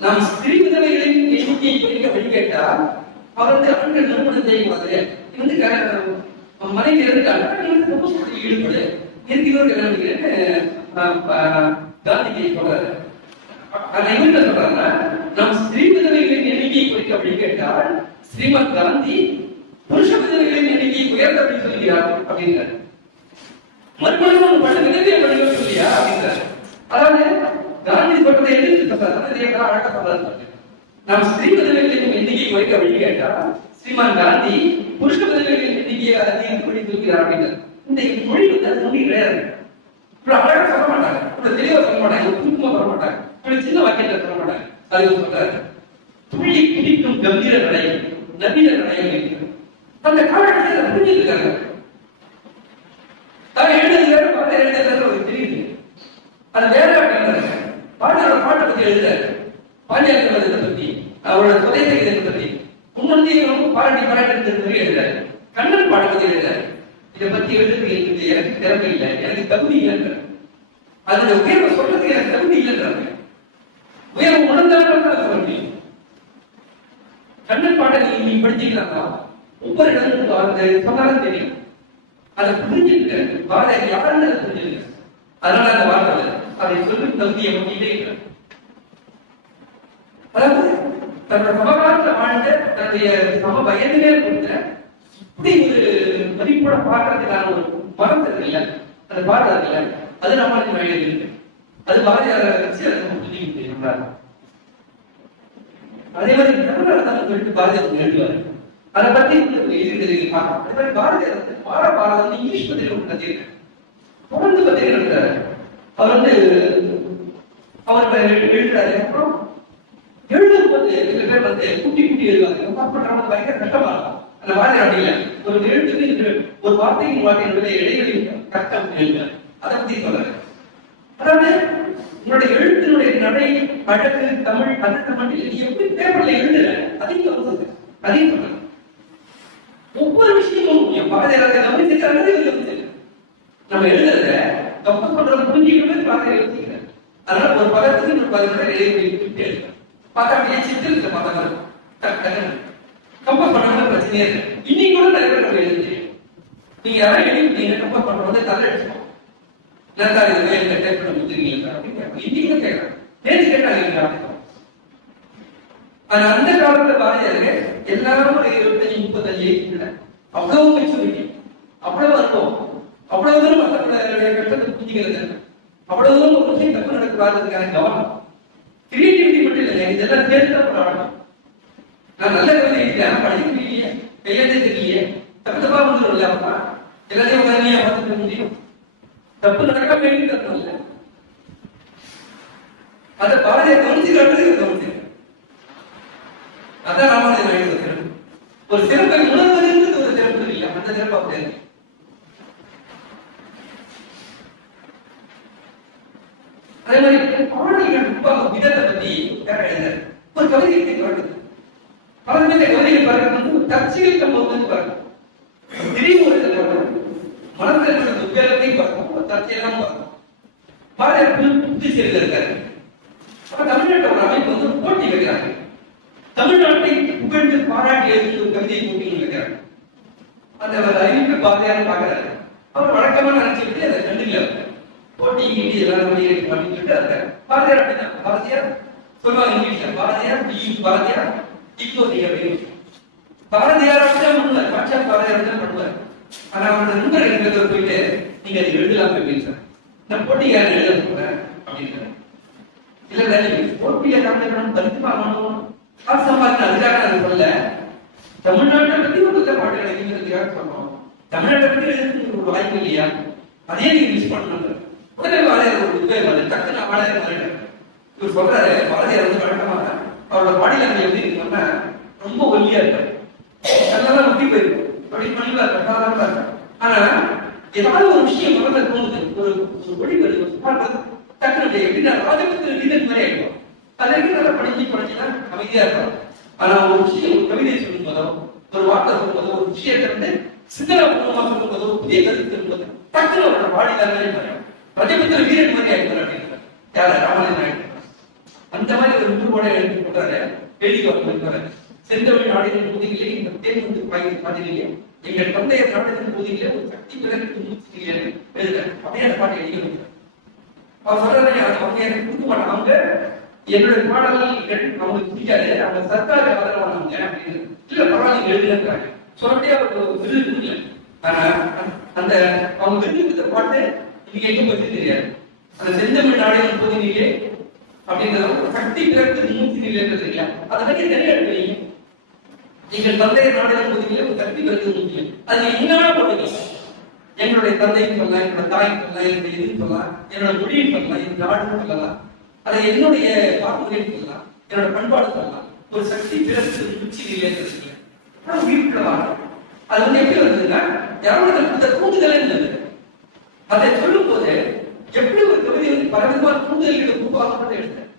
நாம் ஸ்திரீ விதவைகளின் எண்ணிக்கையை குறைக்க வழி கேட்டால் அவர் வந்து ஆண்கள் நிறுவனம் செய்யக்கூடாது. வந்து மனைவி இருக்காங்க ஈடுபடு இருக்கிறவர்கள் காந்திஜி சொல்றாரு. இவங்க சொல்றாங்க, நாம் ஸ்திரீ விதவைகளின் எண்ணிக்கையை குறைக்க வழி கேட்டால் ஸ்ரீமத் காந்தி புருஷ விதவைகளின் எண்ணிக்கையை உயர்த்த அப்படின்னு சொல்கிறார் அப்படின்றார். மறுபடியும் பல விதவிய வழிகள் சொல்லியா அப்படின்றார். அதாவது காந்தி சொல்றதை எதிர்த்து அழகா சொல்றாரு. நாம் ஸ்திரீ விதவைகளின் எண்ணிக்கையை குறைக்க வழி கேட்டால் ஸ்ரீமான் காந்தி புருஷ விதவைகளின் எண்ணிக்கையை அதிகப்படி சொல்கிறார் அப்படின்றார். இந்த மொழி வந்து அது மொழி கிடையாது. அழகா சொல்ல மாட்டாங்க, தெளிவா சொல்ல மாட்டாங்க, தூக்கமா சொல்ல மாட்டாங்க, சின்ன வாக்கியத்தை சொல்ல மாட்டாங்க. அது சொல்றாரு, துள்ளி குதிக்கும் கம்பீர நடை நவீன நடை அந்த காலகட்டத்தில் புரிஞ்சிருக்காங்க. எழுதுகிற பாட எழுதுறது ஒரு தெரியுது, அது வேற அப்படின்றாங்க. பாடலோட பாட்டை பத்தி எழுதுறாரு, பாண்டியார் பத்தி அவரோட தொலைத்தை பத்தி முன்னே பாராட்டி பாராட்டி எழுதுறாரு. கண்ணன் பாட பத்தி எழுதுறாரு. இதை பத்தி எழுதுறது எனக்கு திறமை இல்லை, எனக்கு தகுதி இல்லைன்ற அதோட உயர்வை சொல்றதுக்கு எனக்கு தகுதி இல்லைன்றாங்க. உயர்வு உணர்ந்தாலும் சொல்ல முடியும். கண்ணன் பாட்டை நீ படிச்சீங்கன்னா ஒவ்வொரு இடமும் அந்த சொன்னாலும் தெரியும். அதை புரிஞ்சுக்க பாரதியார் யாருன்னு அதை புரிஞ்சுக்க. அதனால அந்த வார்த்தை அதை சொல்லும் தகுதியை மட்டுமே இல்லை. அதாவது தன்னோட சமகாலத்துல வாழ்ந்த தன்னுடைய சம வயதிலே கொடுத்த இப்படி ஒரு மதிப்போட பார்க்கறதுக்கான ஒரு மரம் இல்லை, அது பாடுறது இல்லை. அது நம்மளுக்கு வயது இருக்கு. அது பாரதியார வச்சு அதை புரிஞ்சுக்கிட்டு அதே மாதிரி சொல்லிட்டு பாரதியார் எழுதுவாரு. அதை பத்தி அதே மாதிரி பாரதியார் பார பாரதம் இங்கிலீஷ் பத்திரிகை ஒன்று கத்திருக்காரு, தொடர்ந்து பத்திரிகை நடத்துறாரு. அவர் வந்து அவர் எழுதுறாரு. அப்புறம் எழுதும் போது சில பேர் வந்து குட்டி குட்டி எழுதுவாங்க, பயங்கர கஷ்டமா இருக்கும். அந்த வார்த்தை அப்படி இல்லை, ஒரு எழுத்துக்கு ஒரு வார்த்தையின் வார்த்தையினுடைய இடைவெளி கஷ்டம் எழுதுறாரு. அதை பத்தி சொல்றாரு. அதாவது உங்களுடைய எழுத்தினுடைய நடை அழகு தமிழ் அந்த மட்டும் எப்படி பேப்பர்ல எழுதுற அதையும் சொல்றது, அதையும் சொல்றது. ஒவ்வொரு விஷயமும் பாரதியார் கவனிச்சு நம்ம எழுதுறத தப்பு பண்றது புரிஞ்சுக்கணுமே பாரதியார் யோசிக்கிறார். அதனால ஒரு பதத்துக்கு ஒரு பதத்தை எழுதி பார்த்தா அப்படியே சித்திரத்தை பார்த்தாங்க கம்பேர் பண்ண பிரச்சனையே இருக்கு. இன்னைக்கு கூட நிறைய பேர் நம்ம எழுதி நீங்க யாரும் எழுதி கம்பேர் பண்றது தலை அடிச்சோம். அந்த காலத்துல பாரதியாரு எல்லாரும் 25-35 அவ்வளவு மெச்சூரிட்டி, அவ்வளவு அனுபவம், அவ்வளவு தூரம் மற்றவர்களுடைய கஷ்டத்தை புரிஞ்சுக்கிறது, அவ்வளவு தூரம் ஒரு விஷயம் தப்பு நடக்கிறாருக்கான கவனம், கிரியேட்டிவிட்டி மட்டும் இல்லை, இதெல்லாம் சேர்த்து பண்ணணும். நான் நல்ல கவிதை இருக்கேன், படிக்கலையே, கையெழுத்து தெரியலையே, தப்பு தப்பா வந்துடும் இல்லையா, எல்லாத்தையும் உடனே பார்த்துக்க முடியும். தப்பு நடக்காம எழுதிக்கிறதுல அதை பாரதியார் கவனிச்சு அதான் ராமானுஜன் எழுதுகிறது. ஒரு சிறப்பை உணர்வதற்கு ஒரு சிறப்பு இல்லை, அந்த சிறப்பு அப்படி இருக்கு. அதே மாதிரி பாடல்கள் விதத்தை பத்தி வேற எழுதுறாரு. ஒரு கவிதை பார்க்குது, பல கவிதைகள் பார்க்கறது தற்செயல் சம்பவத்தை பார்க்கணும், திடீர்னு மனதில் உபயோகத்தையும் பார்க்கணும், தற்செயலாம் பார்க்கணும். பாரதியார் புதுச்சேரியில் இருக்காரு. தமிழ்நாட்டோட அமைப்பு வந்து போட்டி வைக்கிறாங்க. தமிழ்நாட்டை புகழ்ந்து பாராட்டி எழுதி ஒரு கவிதை போட்டி வைக்கிறாங்க. அந்த அறிவிப்பு பாரதியார் பார்க்கிறாரு. அவர் வழக்கமா நினைச்சுட்டு அதை கண்டில போட்டி இங்கிலீஷ் எல்லாரும் அப்படின்னு சொல்லிட்டு இருக்காரு. பாரதியார் அப்படின்னா பாரதியார் சொல்லுவாங்க இங்கிலீஷ்ல, பாரதியார் பாரதியார் இப்போதைய அப்படின்னு பாரதியார் அப்படிதான் பண்ணுவார், பாட்சா பாரதியார் தான் பண்ணுவார். ஆனா அவரோட நண்பர் எங்களுக்கு போயிட்டு நீங்க அதை எழுதலாம் அப்படின்னு சார், நான் போட்டிக்காரன் எழுத போறேன் அப்படின்னு. இல்ல போட்டியில கலந்துக்கணும், பரிசு வாங்கணும், காசு சம்பாதிக்கணும், அதுக்காக நான் சொல்ல. தமிழ்நாட்டை பத்தி ஒரு பாட்டு கிடைக்கிறதுக்காக சொல்றோம். தமிழ்நாட்டை பத்தி எழுதுறதுக்கு ஒரு வாய்ப்பு இல்லையா, அதே நீங்க மிஸ் பண்ணணும். உடனே பாரதியார் ஒரு உபயோகம் டக்கு நான் பாரதியார் மாறிட்டேன். இவர் சொல்றாரு பாரதியார் வந்து வழக்கமாக அவரோட பாடியில் எப்படி இருக்கணும்னா ரொம்ப ஒல்லியா இருப்பாரு, அதெல்லாம் முட்டி போயிருக்கு, அப்படி பண்ணிங்களா இருக்காரு. ஆனா ஏதாவது ஒரு விஷயம் மனதை தோணுது, ஒரு ஒளி வருது, டக்குனு எப்படின்னா ராஜபுத்திர வீரன் மாதிரி ஆயிடும். அதற்கு நல்லா படிச்சுதான் அமைதியா இருக்கும். ஆனா ஒரு விஷயம், ஒரு கவிதை சொல்லும் போதோ, ஒரு வார்த்தை சொல்லும் போதோ, ஒரு விஷயத்தை வந்து சிந்தனாபூர்வமா சொல்லும் போதோ, புதிய கருத்து சொல்லும் போது டக்குனு அவரோட பாடிதான் மாதிரி ராஜபுத்திர வீரன் மாதிரி ஆயிடுவார் அப்படின்னு. யார ராமலிங்க நாயுடு அந்த மாதிரி ஒரு ஊர்வட எழுதி போட்டாரு, எழுதி வைப்பாரு. செந்தமிழ் நாடின் பூதிகளே இந்த தேன் வந்து பாதியிலேயே எங்கள் தந்தையர் நாடின் பூதிகளே ஒரு சக்தி பிறகு எழுதுற அப்படியே அந்த பாட்டு எழுதி வைக்கிறார். அவர் சொல்றாரு, அவங்க எனக்கு கொடுக்க மாட்டாங்க, அவங்க என்னுடைய பாடல்கள் அவங்களுக்கு பிடிக்காது, அவங்க சர்க்காருக்கு ஆதரவானவங்க அப்படின்னு. இல்ல பரவாயில்ல எழுதுறாங்க சொல்லப்படியே அவருக்கு விருது கொடுக்கல. ஆனா அந்த அவங்க விருது பாட்டு இன்னைக்கு எங்க போச்சு தெரியாது. அந்த செந்தமிழ் நாடின் பூதிகளே அப்படிங்கிறது ஒரு சக்தி பிறகு நிலைன்றது இல்லையா, அதை பற்றி நிறைய எடுக்கிறீங்க. எங்கள் தந்தையர் நாடுகள் பகுதியிலே ஒரு சக்தி பிறகு முக்கியம். அது எங்கன்னா போட்டுக்கலாம். எங்களுடைய தந்தைன்னு சொல்லலாம், என்னோட தாய்க்கு சொல்லலாம், என்னுடைய இதுன்னு சொல்லலாம், என்னோட மொழின்னு சொல்லலாம், என் நாடுன்னு சொல்லலாம், அதை என்னுடைய பாரம்பரியம் சொல்லலாம், என்னோட பண்பாடு சொல்லலாம். ஒரு சக்தி பிறகு உச்சி நிலைன்றது இல்லை. ஆனால் உயிர்க்கலாம். அது வந்து எப்படி வருதுன்னா யாரோட இந்த தூண்டுதலே இருந்தது. அதை சொல்லும் போது எப்படி ஒரு கவிதை வந்து பலவிதமான தூண்டுதல்களை உருவாக்குறதை எடுத்தேன்.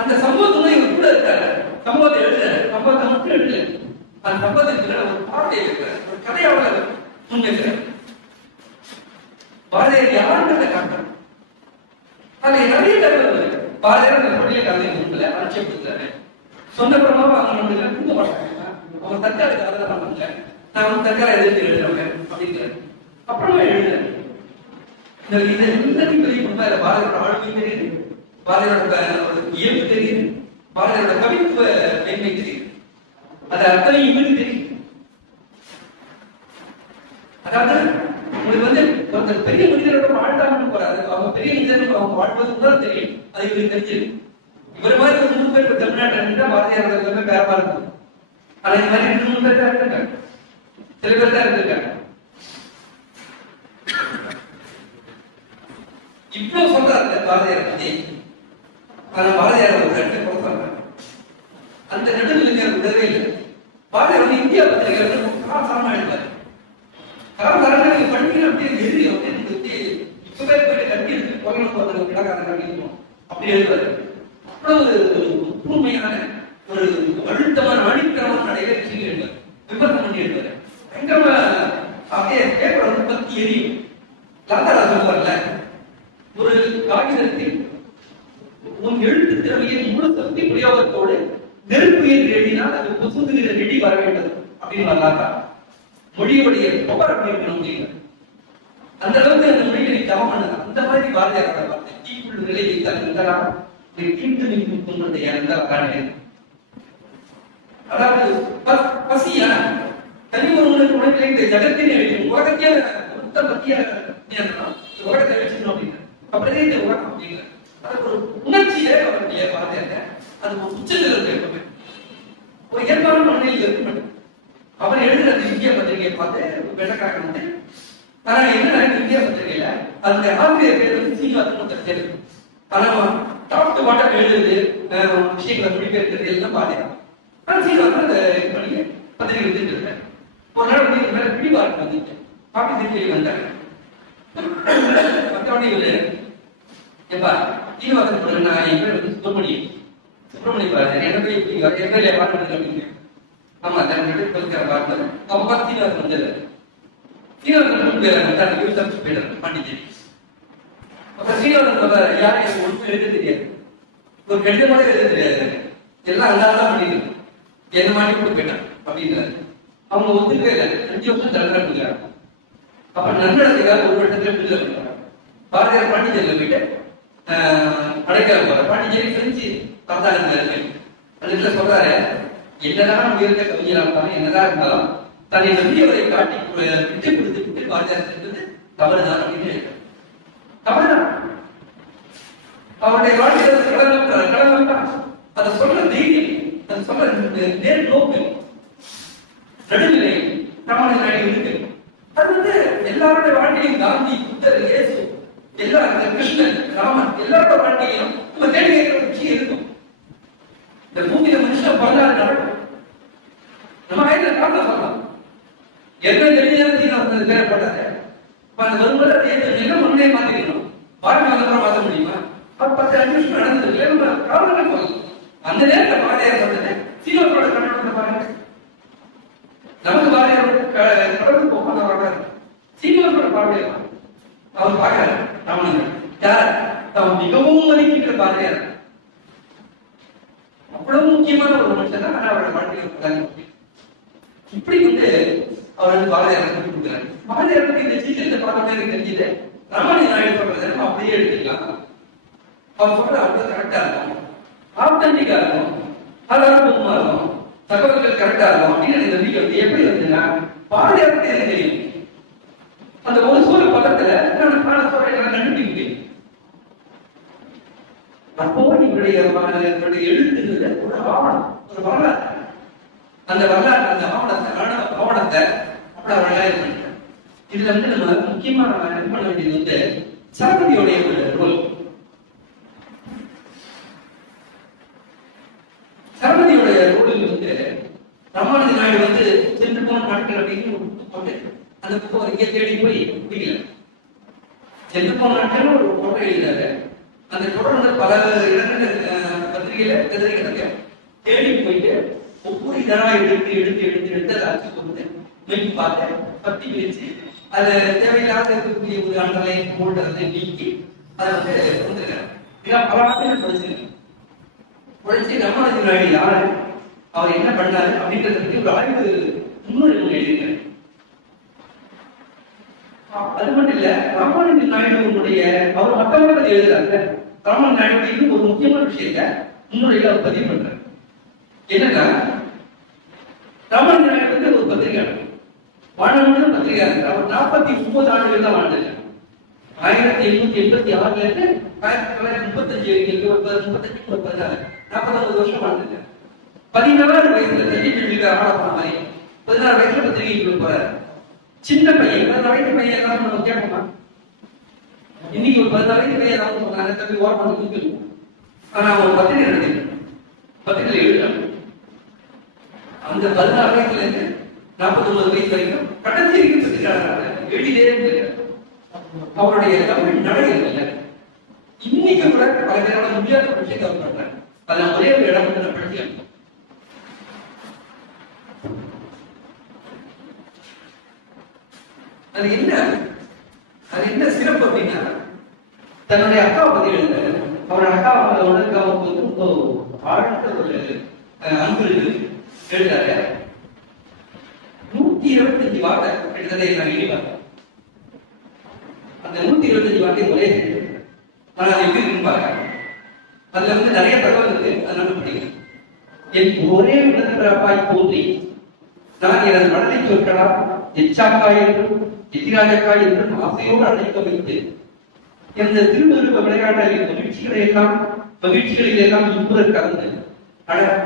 அந்த சம்பவத்துல இவர் கூட இருக்காரு, சம்பவத்தை எழுதுறாரு, சம்பவத்தை மட்டும் எழுதல, அந்த சம்பவத்துக்கு ஒரு பாட்டை இருக்கிறார், ஒரு கதையாளர் முன்வைக்கிறார். பாரதியார் யாருன்றதை காட்டுறார். அதுல நிறைய தகவல் பாரதியார் அந்த பள்ளிய கதை முன்பில் அலட்சியப்படுத்துறாரு. சொந்தபுரமாக அவங்க நம்மளுக்கு தூங்க மாட்டாங்க, அவங்க தற்காலிக ஆதரவு பண்ணல, நான் வந்து தற்கால எதிர்த்து எழுதுறவங்க அப்படிங்கிறார். அப்புறமா எழுதுறேன். இது எல்லாத்தையும் பெரிய பண்ணா பாரதியோட ஆளுமையும் தெரியுது, பாரதியோட இயல்பு தெரியுது, பாரதியோட கவித்துவ மேன்மை தெரியுது. அது அத்தனை இவனுக்கு தெரியும். அதாவது உங்களுக்கு வந்து ஒருத்தர் பெரிய மனிதரோட வாழ்ந்தாங்கன்னு போறாரு, அவங்க பெரிய மனிதர்கள் அவங்க வாழ்வதும் தான் தெரியும். அது இவருக்கு தெரிஞ்சது. இவர் மாதிரி ஒரு 3 பேர் தமிழ்நாட்டில் இருந்தா பாரதியார் எல்லாமே பேரமா இருக்கும். ஆனா இந்த மாதிரி 2-3 பேர் தான் இருக்காங்க, சில பேர் தான் இருந்திருக்காங்க. இவ்வளவு சொல்றாரு பாரதியார் பத்தி. ஆனா பாரதியார் ஒரு இடத்துல கொடுத்தாங்க, அந்த நடுநிலைஞர் விடவே இல்லை. பாரதியார் வந்து இந்தியா பத்திரிகை கலாசாரமா எழுதாரு. கலாசாரம் பண்ணி அப்படியே எழுதி அப்படியே இப்பவே போயிட்டு கட்டி எடுத்து கொல்லணும் போறது விடாக்காரங்க அப்படி எழுதுவாரு. அவ்வளவு உண்மையான ஒரு அழுத்தமான அடித்தரமான நடையில விஷயங்கள் எழுதுவார், விமர்சனம் பண்ணி எழுதுவாரு. பயங்கரமா அப்படியே பேப்பர் வந்து பத்தி எரியும். லாதாரா சொல்லுவார்ல, ஒரு காகிதத்தில் உன் எழுத்து திறமையின் முழு சக்தி பிரயோகத்தோடு நெருப்பு என்று எழுதினால் அது புசுங்குகிற நெடி வர வேண்டும் அப்படின்னு வரலாற்றா. மொழியுடைய பவர் அப்படி இருக்கணும் அப்படிங்கிற அந்த அளவுக்கு அந்த மொழிகளை தவம் பண்ணது. அந்த மாதிரி பாரதியாரோட வார்த்தை தீக்குள் நிலை வைத்தால் கீழ்த்து நிற்கின்றது எந்த காரணம். அதாவது பசியா தனி ஒருவனுக்கு உணர்வு இந்த ஜகத்தினை அழிக்கும் உலகத்தையே மொத்த பத்தியா உலகத்தை வச்சுக்கணும் அப்படின்னு அப்படியே இந்த உலகம் அப்படிங்கிற அது ஒரு உணர்ச்சியிலே அவருடைய பாரதியார் அது ஒரு உச்சத்தில் இருக்கு. ஒரு இயல்பான மண்ணில் இருக்க மாட்டேன். அவர் எழுதுற அந்த இந்திய பத்திரிகையை பார்த்து வெள்ளக்காரன் வந்து, ஆனா என்ன இந்திய பத்திரிகையில அந்த ஆசிரியர் பேர் வந்து சீனிவாசன் பேர். ஆனா டாப் டு பாட்டம் எழுதுறது விஷயங்களை முடிப்பெடுக்கிறது எல்லாம் பாரதியார். ஆனா சீனிவாசன் அந்த இது பண்ணி பத்திரிகை எழுதிட்டு இருக்கேன். ஒரு நாள் வந்து இந்த மேல பிடிவாரம் வந்துட்டேன், பாட்டு திருப்பி வந்தாங்க. மற்றவனே இவரு எப்பா சீனிவாசன் சொல்ற நான் என் பேர் வந்து சுப்பிரமணியம் பாரு என்ன போய் இப்படி எம்எல்ஏ பாட்டு அப்படின்னு. ஆமா தன்னுடைய சொல்கிற பார்த்தோம். அப்ப பார்த்து சீனிவாசன் வந்தது. சீனிவாசன் வந்து அந்த யூசர் போயிட்டார் பாண்டிச்சேரி. அப்ப சீனிவாசன் சொல்ற யாரும் எனக்கு ஒன்றும் எழுத தெரியாது, ஒரு கடிதமாக எழுத தெரியாது, எல்லாம் அல்லாதான் பண்ணிட்டு என்ன மாட்டி கூட போயிட்டான் அப்படின்றாரு. அவங்க ஒத்துக்கவே இல்லை. 5 வருஷம் தண்டனை கொடுக்குறாங்க. அப்ப நன்னடத்துக்காக ஒரு வருஷத்துல விடுதலை பண்றாங்க. பாரதியார் பாண்டிச்சேரியில போயிட்டு அடைக்கால போற பாண்டிச்சேரி பிரெஞ்சு பார்த்தாங்க இருக்கு. அதுல சொல்றாரு, என்னதான் உயர்ந்த கவிஞராக இருந்தாலும் என்னதான் இருந்தாலும் தன்னை நம்பியவரை காட்டி விட்டு கொடுத்து பாரதியார் சென்றது தவறுதான் அப்படின்னு தவறுதான். அவருடைய வாழ்க்கையில் கடவுள் தான் அதை சொல்ற தைரியம், அதை சொல்ற நேர் நோக்கு நடுநிலை ராமலிங்க நாயுடு இருக்கு. அது வந்து எல்லாருடைய வாழ்க்கையும் காந்தி, புத்தர், இயேசு, எல்லாரும் கிருஷ்ணன், ராமன் எல்லாரோட வாழ்க்கையும் நம்ம தேடி கேட்கிற விஷயம் இருக்கும். இந்த பூமியில மனுஷன் வரலாறு நடக்கும். நம்ம ஆயிரத்தி காட்ட சொல்லலாம் என்ன தெரிஞ்சு தேவைப்படாது. அந்த வரும்போது அதை என்ன முன்னே மாத்திக்கணும், பாரம்பரிய அப்புறம் மாற்ற முடியுமா? 10 நிமிஷம் நடந்தது நம்ம காரணம் சொல்லலாம். அந்த நேரத்தில் பாரதியார் சொன்னது சீனோட கண்ணோட பாருங்க. நமக்கு பாரதியார் கடவுள் போகாத வர்றாரு, சீனோட பார்வையா அவர் பார்க்கறாரு ராமலிங்கம் யார் தாம் மிகவும் மதிக்கின்ற பாரதியார். அவ்வளவு முக்கியமான ஒரு மனுஷன் தான் அவரோட வாழ்க்கையில் இப்படி வந்து அவர் வந்து பாரதியார் சொல்லி கொடுக்குறாரு. பாரதியார் இந்த சீக்கிரத்தை பார்த்தோன்னே எனக்கு தெரிஞ்சது ரமணி நாயுடு சொல்றதை நம்ம அப்படியே எடுத்துக்கலாம். அவர் சொல்றது அவ்வளவு கரெக்டா இருக்கும், ஆத்தன்டிக்கா இருக்கும், ஆதாரபூர்வமா இருக்கும், தகவல்கள் கரெக்டா இருக்கும் அப்படின்னு எனக்கு நம்பிக்கை வந்து எப்படி வந்துன்னா பாரதியாருக்கு எனக்கு தெரியும். அந்த ஒரு சூழ பக்கத்துல நான் சொல்றேன் கண்டுபிடிக்க முடியும். அப்போ இவருடைய எழுத்துக்கள் ஒரு ஆவணம், ஒரு வரலாறு. அந்த வரலாறு, அந்த ஆவணத்தை அவ்வளவு அழகா இது பண்ணிட்டேன். இதுல வந்து நம்ம முக்கியமா நம்ம என்ன பண்ண வேண்டியது வந்து சரபதியோடைய ஒரு ரோல். சரபதியோடைய ரோல் வந்து ராமானுஜ நாயுடு வந்து சென்று போன நாட்கள் அப்படின்னு போட்டு அந்த புத்தகம் இங்கே தேடி போய் முடியல. சென்று போன நாட்கள் ஒரு போட்டோ எழுதினாரு. அந்த தொடர்ந்து பல இடங்கள் பத்திரிகையில கதிரைகளை தேடி போயிட்டு ஒவ்வொரு இதழா எடுத்து எடுத்து எடுத்து எடுத்து அதை அச்சு கொடுத்து மெய் பார்த்து பத்தி பிரிச்சு அதை தேவையில்லாத இருக்கக்கூடிய ஒரு ஆண்டலை போட்டதை நீக்கி அதை வந்து வந்துருக்காரு. இதான் பல ஆண்டுகள் படிச்சிருக்கேன். படிச்சு ராமானுஜ நாயுடு யாரு, அவர் என்ன பண்ணாரு அப்படின்றத பத்தி ஒரு ஆய்வு முன்னுரை எழுதியிருக்காரு. அது மட்டும் இல்ல, ராமானுஜ நாயுடுடைய அவர் மற்றவங்க பத்தி எழுதுறாங்க. ராமானுஜ நாயுடு ஒரு முக்கியமான விஷயத்த முன்னுரையில அவர் பதிவு பண்றாரு. என்னன்னா ராமானுஜ நாயுடு வந்து ஒரு பத்திரிகையாளர், வாழமுடியும் பத்திரிகையாளர். அவர் 49 ஆண்டுகள் தான் வாழ்ந்தார். 1886 இருந்து 1935 49 வருஷம் வாழ்ந்தார். 16 வயசுல செஞ்சுட்டு ஆள போன மாதிரி 16 வயசுல பத்திரிகைக்கு போறாரு. சின்ன பையன், 16 வயசு பையன் எல்லாம் நம்ம கேட்போமா? இன்னைக்கு ஒரு 16 வயசு பையன் ஏதாவது சொன்னாங்க தம்பி ஓரமாக தூக்கி. ஆனா அவன் பத்திரிகை நடத்திருக்கான், பத்திரிகை எழுதுறான். அந்த 16 வயசுல இருந்து 49 வயசு வரைக்கும் கடைசி பத்திரிகையாளர் எழுதியே இருக்காரு. அவருடைய தமிழ் நடை இல்லை. இன்னைக்கு கூட பல பேரோட முடியாத விஷயத்தை அவர் பண்றாரு. அதுல ஒரே ஒரு இடம் வந்து நான் படிச்சு அது என்ன சிறப்பு அப்படின்னா, தன்னுடைய அக்காவை பத்தி எழுதுறாரு. அவரோட அக்காவோட அவருக்கு வந்து ரொம்ப ஆழ்ந்த ஒரு அன்பு எழுதுறாரு. 125 வார்த்தை கிட்டத்தட்ட நான் எழுதிப்பாங்க. அந்த 125 வார்த்தை ஒரே ஆனா அது எப்படி இருக்குன்னு பாருங்க. அதுல வந்து நிறைய தகவல் இருக்கு, அதனால படிக்கிறேன். என் ஒரே உடன்பிறப்பாய் தோன்றி நான் எனது மனதை சொற்கலாம் எச்சாக்காய் என்றும் எதிராஜக்காய் என்றும் ஆசையோடு அழைக்க வைத்து எனது திருவிருப்ப விளையாட்டலின் மகிழ்ச்சிகளில் எல்லாம் இன்புற கலந்து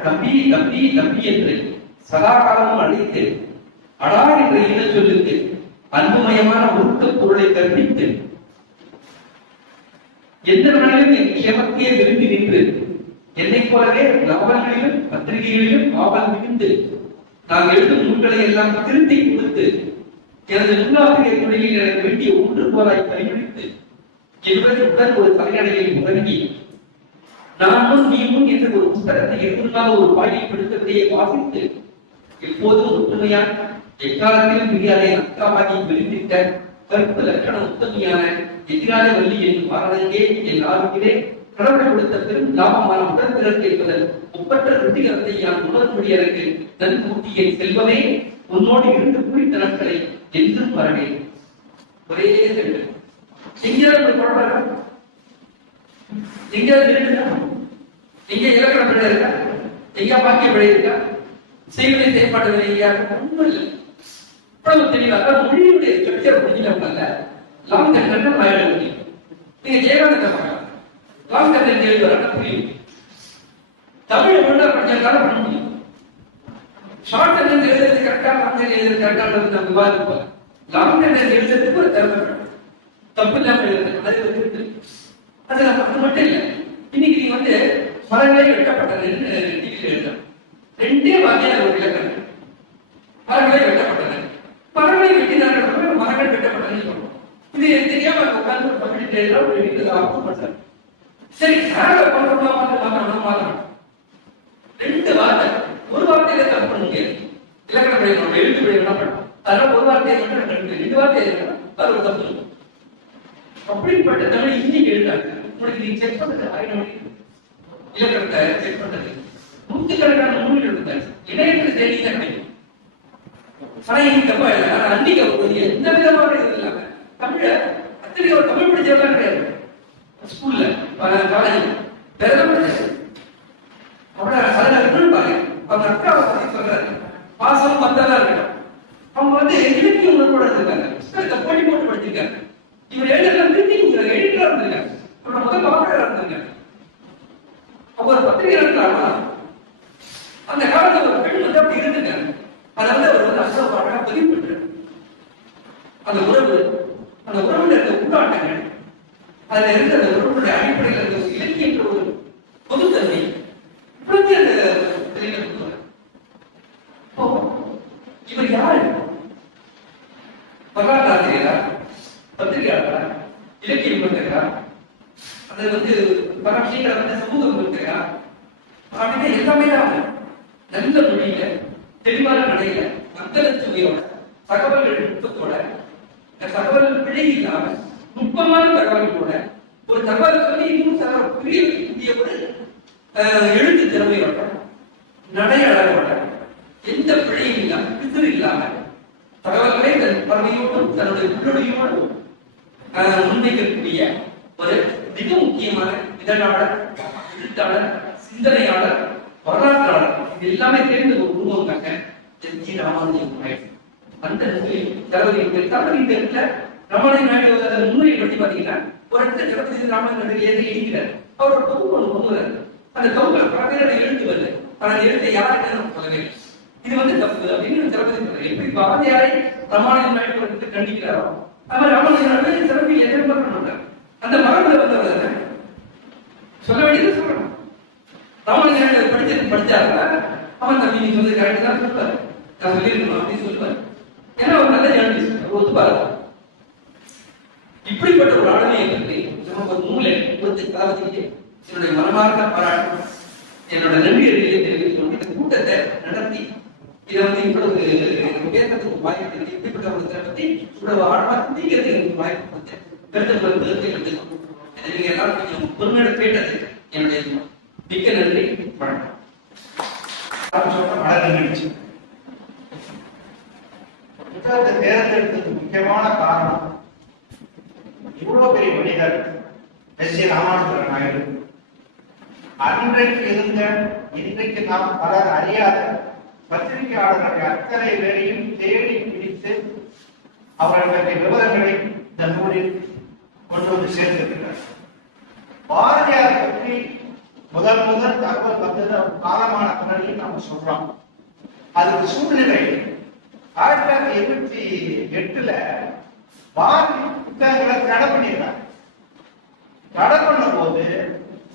நம்பி நம்பி நம்பி என்று சதா காலமும் அழைத்து அடா என்ற இன சொல்லுக்கு அன்புமயமான உருக்க பொருளை கற்பித்து எந்த நாளிலும் என் க்ஷேமத்தையே விரும்பி நின்று என்னைப் போலவே நாவல்களிலும் பத்திரிகைகளிலும் ஆவல் மிகுந்து நான் எழுதும் நூல்களை எல்லாம் திருத்தி கொடுத்து எனது நூலாசிரியர் துறையில் எனக்கு வேண்டிய ஒன்று போராய் பரிமளித்து என்னுடைய உடன் ஒரு தலையணையில் முழங்கி நானும் நீயும் என்று ஒரு புத்தகத்தை எதிர்கால ஒரு பாடிப்படுத்தத்தையே வாசித்து எப்போதும் ஒற்றுமையான் எக்காலத்திலும் மிகாதே அக்காவாதி விரும்பிட்ட கருப்பு லட்சண உத்தமையான எதிரான வள்ளி என்னும் பாரதங்கே என் ஆரோக்கியமே கடவுள் கொடுத்த பெரும் லாபமான உடல் பிறகு என்பதன் ஒப்பற்ற ருத்திகரத்தை நான் உணர்வுடைய எனக்கு நன்கூட்டிய செல்வமே உன்னோடு இருந்து குறித்த நாட்களை என்றும் வரவேன். ஒரே சென்று எங்கேயாவது குழப்பம், எங்கேயாவது இருக்குதா? எங்க இலக்கண பிழை இருக்கா? எங்கேயா வாக்கிய பிழை இருக்கா? செய்வதை செயல்பாடுகளை எங்கேயாவது ஒன்றும் இல்லை. இவ்வளவு தெளிவாக மொழியுடைய ஸ்ட்ரக்சர் புரிஞ்சுட்டவங்க லாங் கண்டென்ட் நான் எழுத முடியும். நீங்க ஜெயகாந்தத்தை பார்க்கலாம், லாங் கண்டென்ட் எழுதுறாங்க புரியும். தமிழ் ஒன்றா படிச்சாலும் பண்ண முடியும். ஷார்ட் கண்டென்ட் எழுதுறது கரெக்டா, லாங் கண்டென்ட் எழுதுறது கரெக்டான்றது நம்ம விவாதிப்போம். லாங் கண்டென்ட் எழுதுறதுக்கு ஒரு திறமை தப்பு இல்லாம எழுதுறது அது ஒரு இருக்கு. அது மட்டும் இல்லை, இன்னைக்கு நீங்க வந்து மரங்களே வெட்டப்பட்டதுன்னு டிவியில் எழுதலாம். ரெண்டே வாக்கியம் ஒரு இலக்கணம், மரங்களே வெட்டப்பட்டது. மரங்களை வெட்டினார்கள், மரங்கள் வெட்டப்பட்டதுன்னு சொல்றோம். இது தெரியாம உட்கார்ந்து பக்கத்து எழுதுறோம், பண்றாங்க. சரி, மாற்றணும். ரெண்டு வார்த்தை, ஒரு வார்த்தையில தப்பு பண்ண முடியாது. இலக்கண பிழை எழுத்து பிழை என்ன பண்ணும், அதெல்லாம் ஒரு வார்த்தையை மட்டும் ரெண்டு வார்த்தை அது ஒரு தப்பு. அப்படிப்பட்ட தமிழ் இன்னைக்கு எழுதாங்க. உங்களுக்கு நீ செக் பண்றது இலக்கணத்தை செக் பண்றது நூற்றுக்கணக்கான நூல்கள் இருந்தாச்சு. இணையத்தில் தேடிதான் கிடைக்கும். ஆனா இன்னைக்கு தப்பா இல்லை. ஆனா அன்னைக்கு எந்த விதமான இது இல்லாம தமிழ அத்தனை ஒரு தமிழ் படிச்சவெல்லாம் கிடையாது. ஸ்கூல்ல காலேஜ் வேற படிச்சது அவட அதில் பாருங்க. அவங்க அக்காவை பத்தி சொல்றாரு, பாசம் மத்தெல்லாம் இருக்கட்டும். அவங்க இலக்கிய உணர்வோட இருந்திருக்காங்க. புத்தகத்தை போட்டி போட்டு படிச்சிருக்காங்க. இவர் எழுதுறது எடிட்டரா இருந்திருக்காங்க. அவரோட முதல் கவர்னரா இருந்திருக்காங்க. அவங்க ஒரு பத்திரிகை இருந்தாங்க. அந்த காலத்துல ஒரு பெண் அப்படி இருந்திருக்காங்க. அதை அவர் அசோகமாக பதிவு பண்றாரு. அந்த உறவுல இருக்க உண்டாட்டங்கள், அதுல இருந்த அந்த உறவுடைய அடிப்படையில் இருந்த இலக்கிய ஒரு பொதுத்தன்மை இவர் யாரு? வரலாற்று ஆசிரியரா, பத்திரிகையாளரா, இலக்கிய விமர்சகரா, அது பல விஷயங்களை சமூக விமர்சகரா அப்படின்னு எல்லாமே தான் நல்ல மொழியில தெளிவான நடையில மக்கள சுவையோட தகவல்கள் நுட்பத்தோட தகவல் பிழை இல்லாம நுட்பமான தகவல்களோட ஒரு தகவல் சொல்லி இன்னும் தகவல் புரிய வைக்கக்கூடிய ஒரு எழுத்து திறமையோட நடையாளரோட எந்த பிழையும் இல்லாம பிசிறு இல்லாம தகவல்களை தன் பறவையோடும் தன்னுடைய உள்ளொடியோடு முன்வைக்கக்கூடிய ஒரு மிக முக்கியமான இதழாளர், எழுத்தாளர், சிந்தனையாளர், வரலாற்றாளர், இது எல்லாமே சேர்ந்து ஒரு உருவம் ஜி ராமானுஜன் நாயுடு. அந்த ராமானுஜன் நாயுடு முன்னுரை பற்றி பாத்தீங்கன்னா ஒரு இடத்துல ஜெகதீசன் ராமானுஜன் நாயுடு எழுதிக்கிறார். அவர் ஒரு தொகுப்பு ஒன்று கொண்டு வர்றாரு. அந்த தொகுப்புல பல பேரோட எழுத்து வருது. ஆனால் எழுத்தை யாருக்கு நம்ம சொல்லவே இது தப்பு அப்படின்னு ஜெகதீசன் சொல்றாரு. எப்படி பாரதியாரை ராமானுஜன் நாயுடு கண்டிக்கிறாரோ அவர் ராமானுஜன் நாயுடு சிறப்பு எதிர்பார்க்க மாட்டார். அந்த மரபுல வந்தவர் சொல்ல வேண்டியது சொல்லணும். ராமானுஜன் நாயுடு படிச்சாருன்னா அவன் தம்பி நீ சொல்றது கரெக்ட் தான் சொல்லுவார். நான் சொல்லியிருக்கணும் அப்படின்னு சொல்லுவார். ஏன்னா ஒரு நல்ல ஜேர்னலிஸ்ட் ஒத்துப்பாரு. இப்படிப்பட்ட ஒரு ஆளுமையை பற்றி நமக்கு ஒரு நூலை கொடுத்து கலாவதிக்கு என்னுடைய மனமார்ந்த பாராட்டு, என்னோட நன்றியை தெரிவித்துக் இந்த கூட்டத்தை நடத்தி இதை இவ்வளவு பேசுறதுக்கு வாய்ப்பு இப்படிப்பட்ட ஒரு பத்தி இவ்வளவு ஆழமாக சிந்திக்கிறது எனக்கு வாய்ப்பு கொடுத்தேன். கருத்துக்கள் எடுத்துக்கணும். நீங்க எல்லாரும் கொஞ்சம் பொறுமையோட கேட்டது என்னுடைய மிக்க நன்றி. வணக்கம். புத்தகத்தை தேர்ந்தெடுத்ததுக்கு முக்கியமான காரணம் இவ்வளவு பெரிய மனிதர் எஸ்.சி. ராமானுஜன் நாயுடு அன்றைக்கு இருந்த இன்றைக்கு நாம் பலர் அறியாத பத்திரிகையாளர்களுடைய அத்தனை பேரையும் தேடி பிடித்து அவர்களுடைய விவரங்களை இந்த நூலில் கொண்டு வந்து சேர்த்திருக்கிறார். பாரதியாரை பற்றி முதல் தகவல் வந்தது அவர் காலமான பிறகு நாம சொல்றோம். அதுக்கு சூழ்நிலை 1988 பாரதி புத்தகங்களை தடை பண்ணிடுறாங்க. தடை பண்ண போது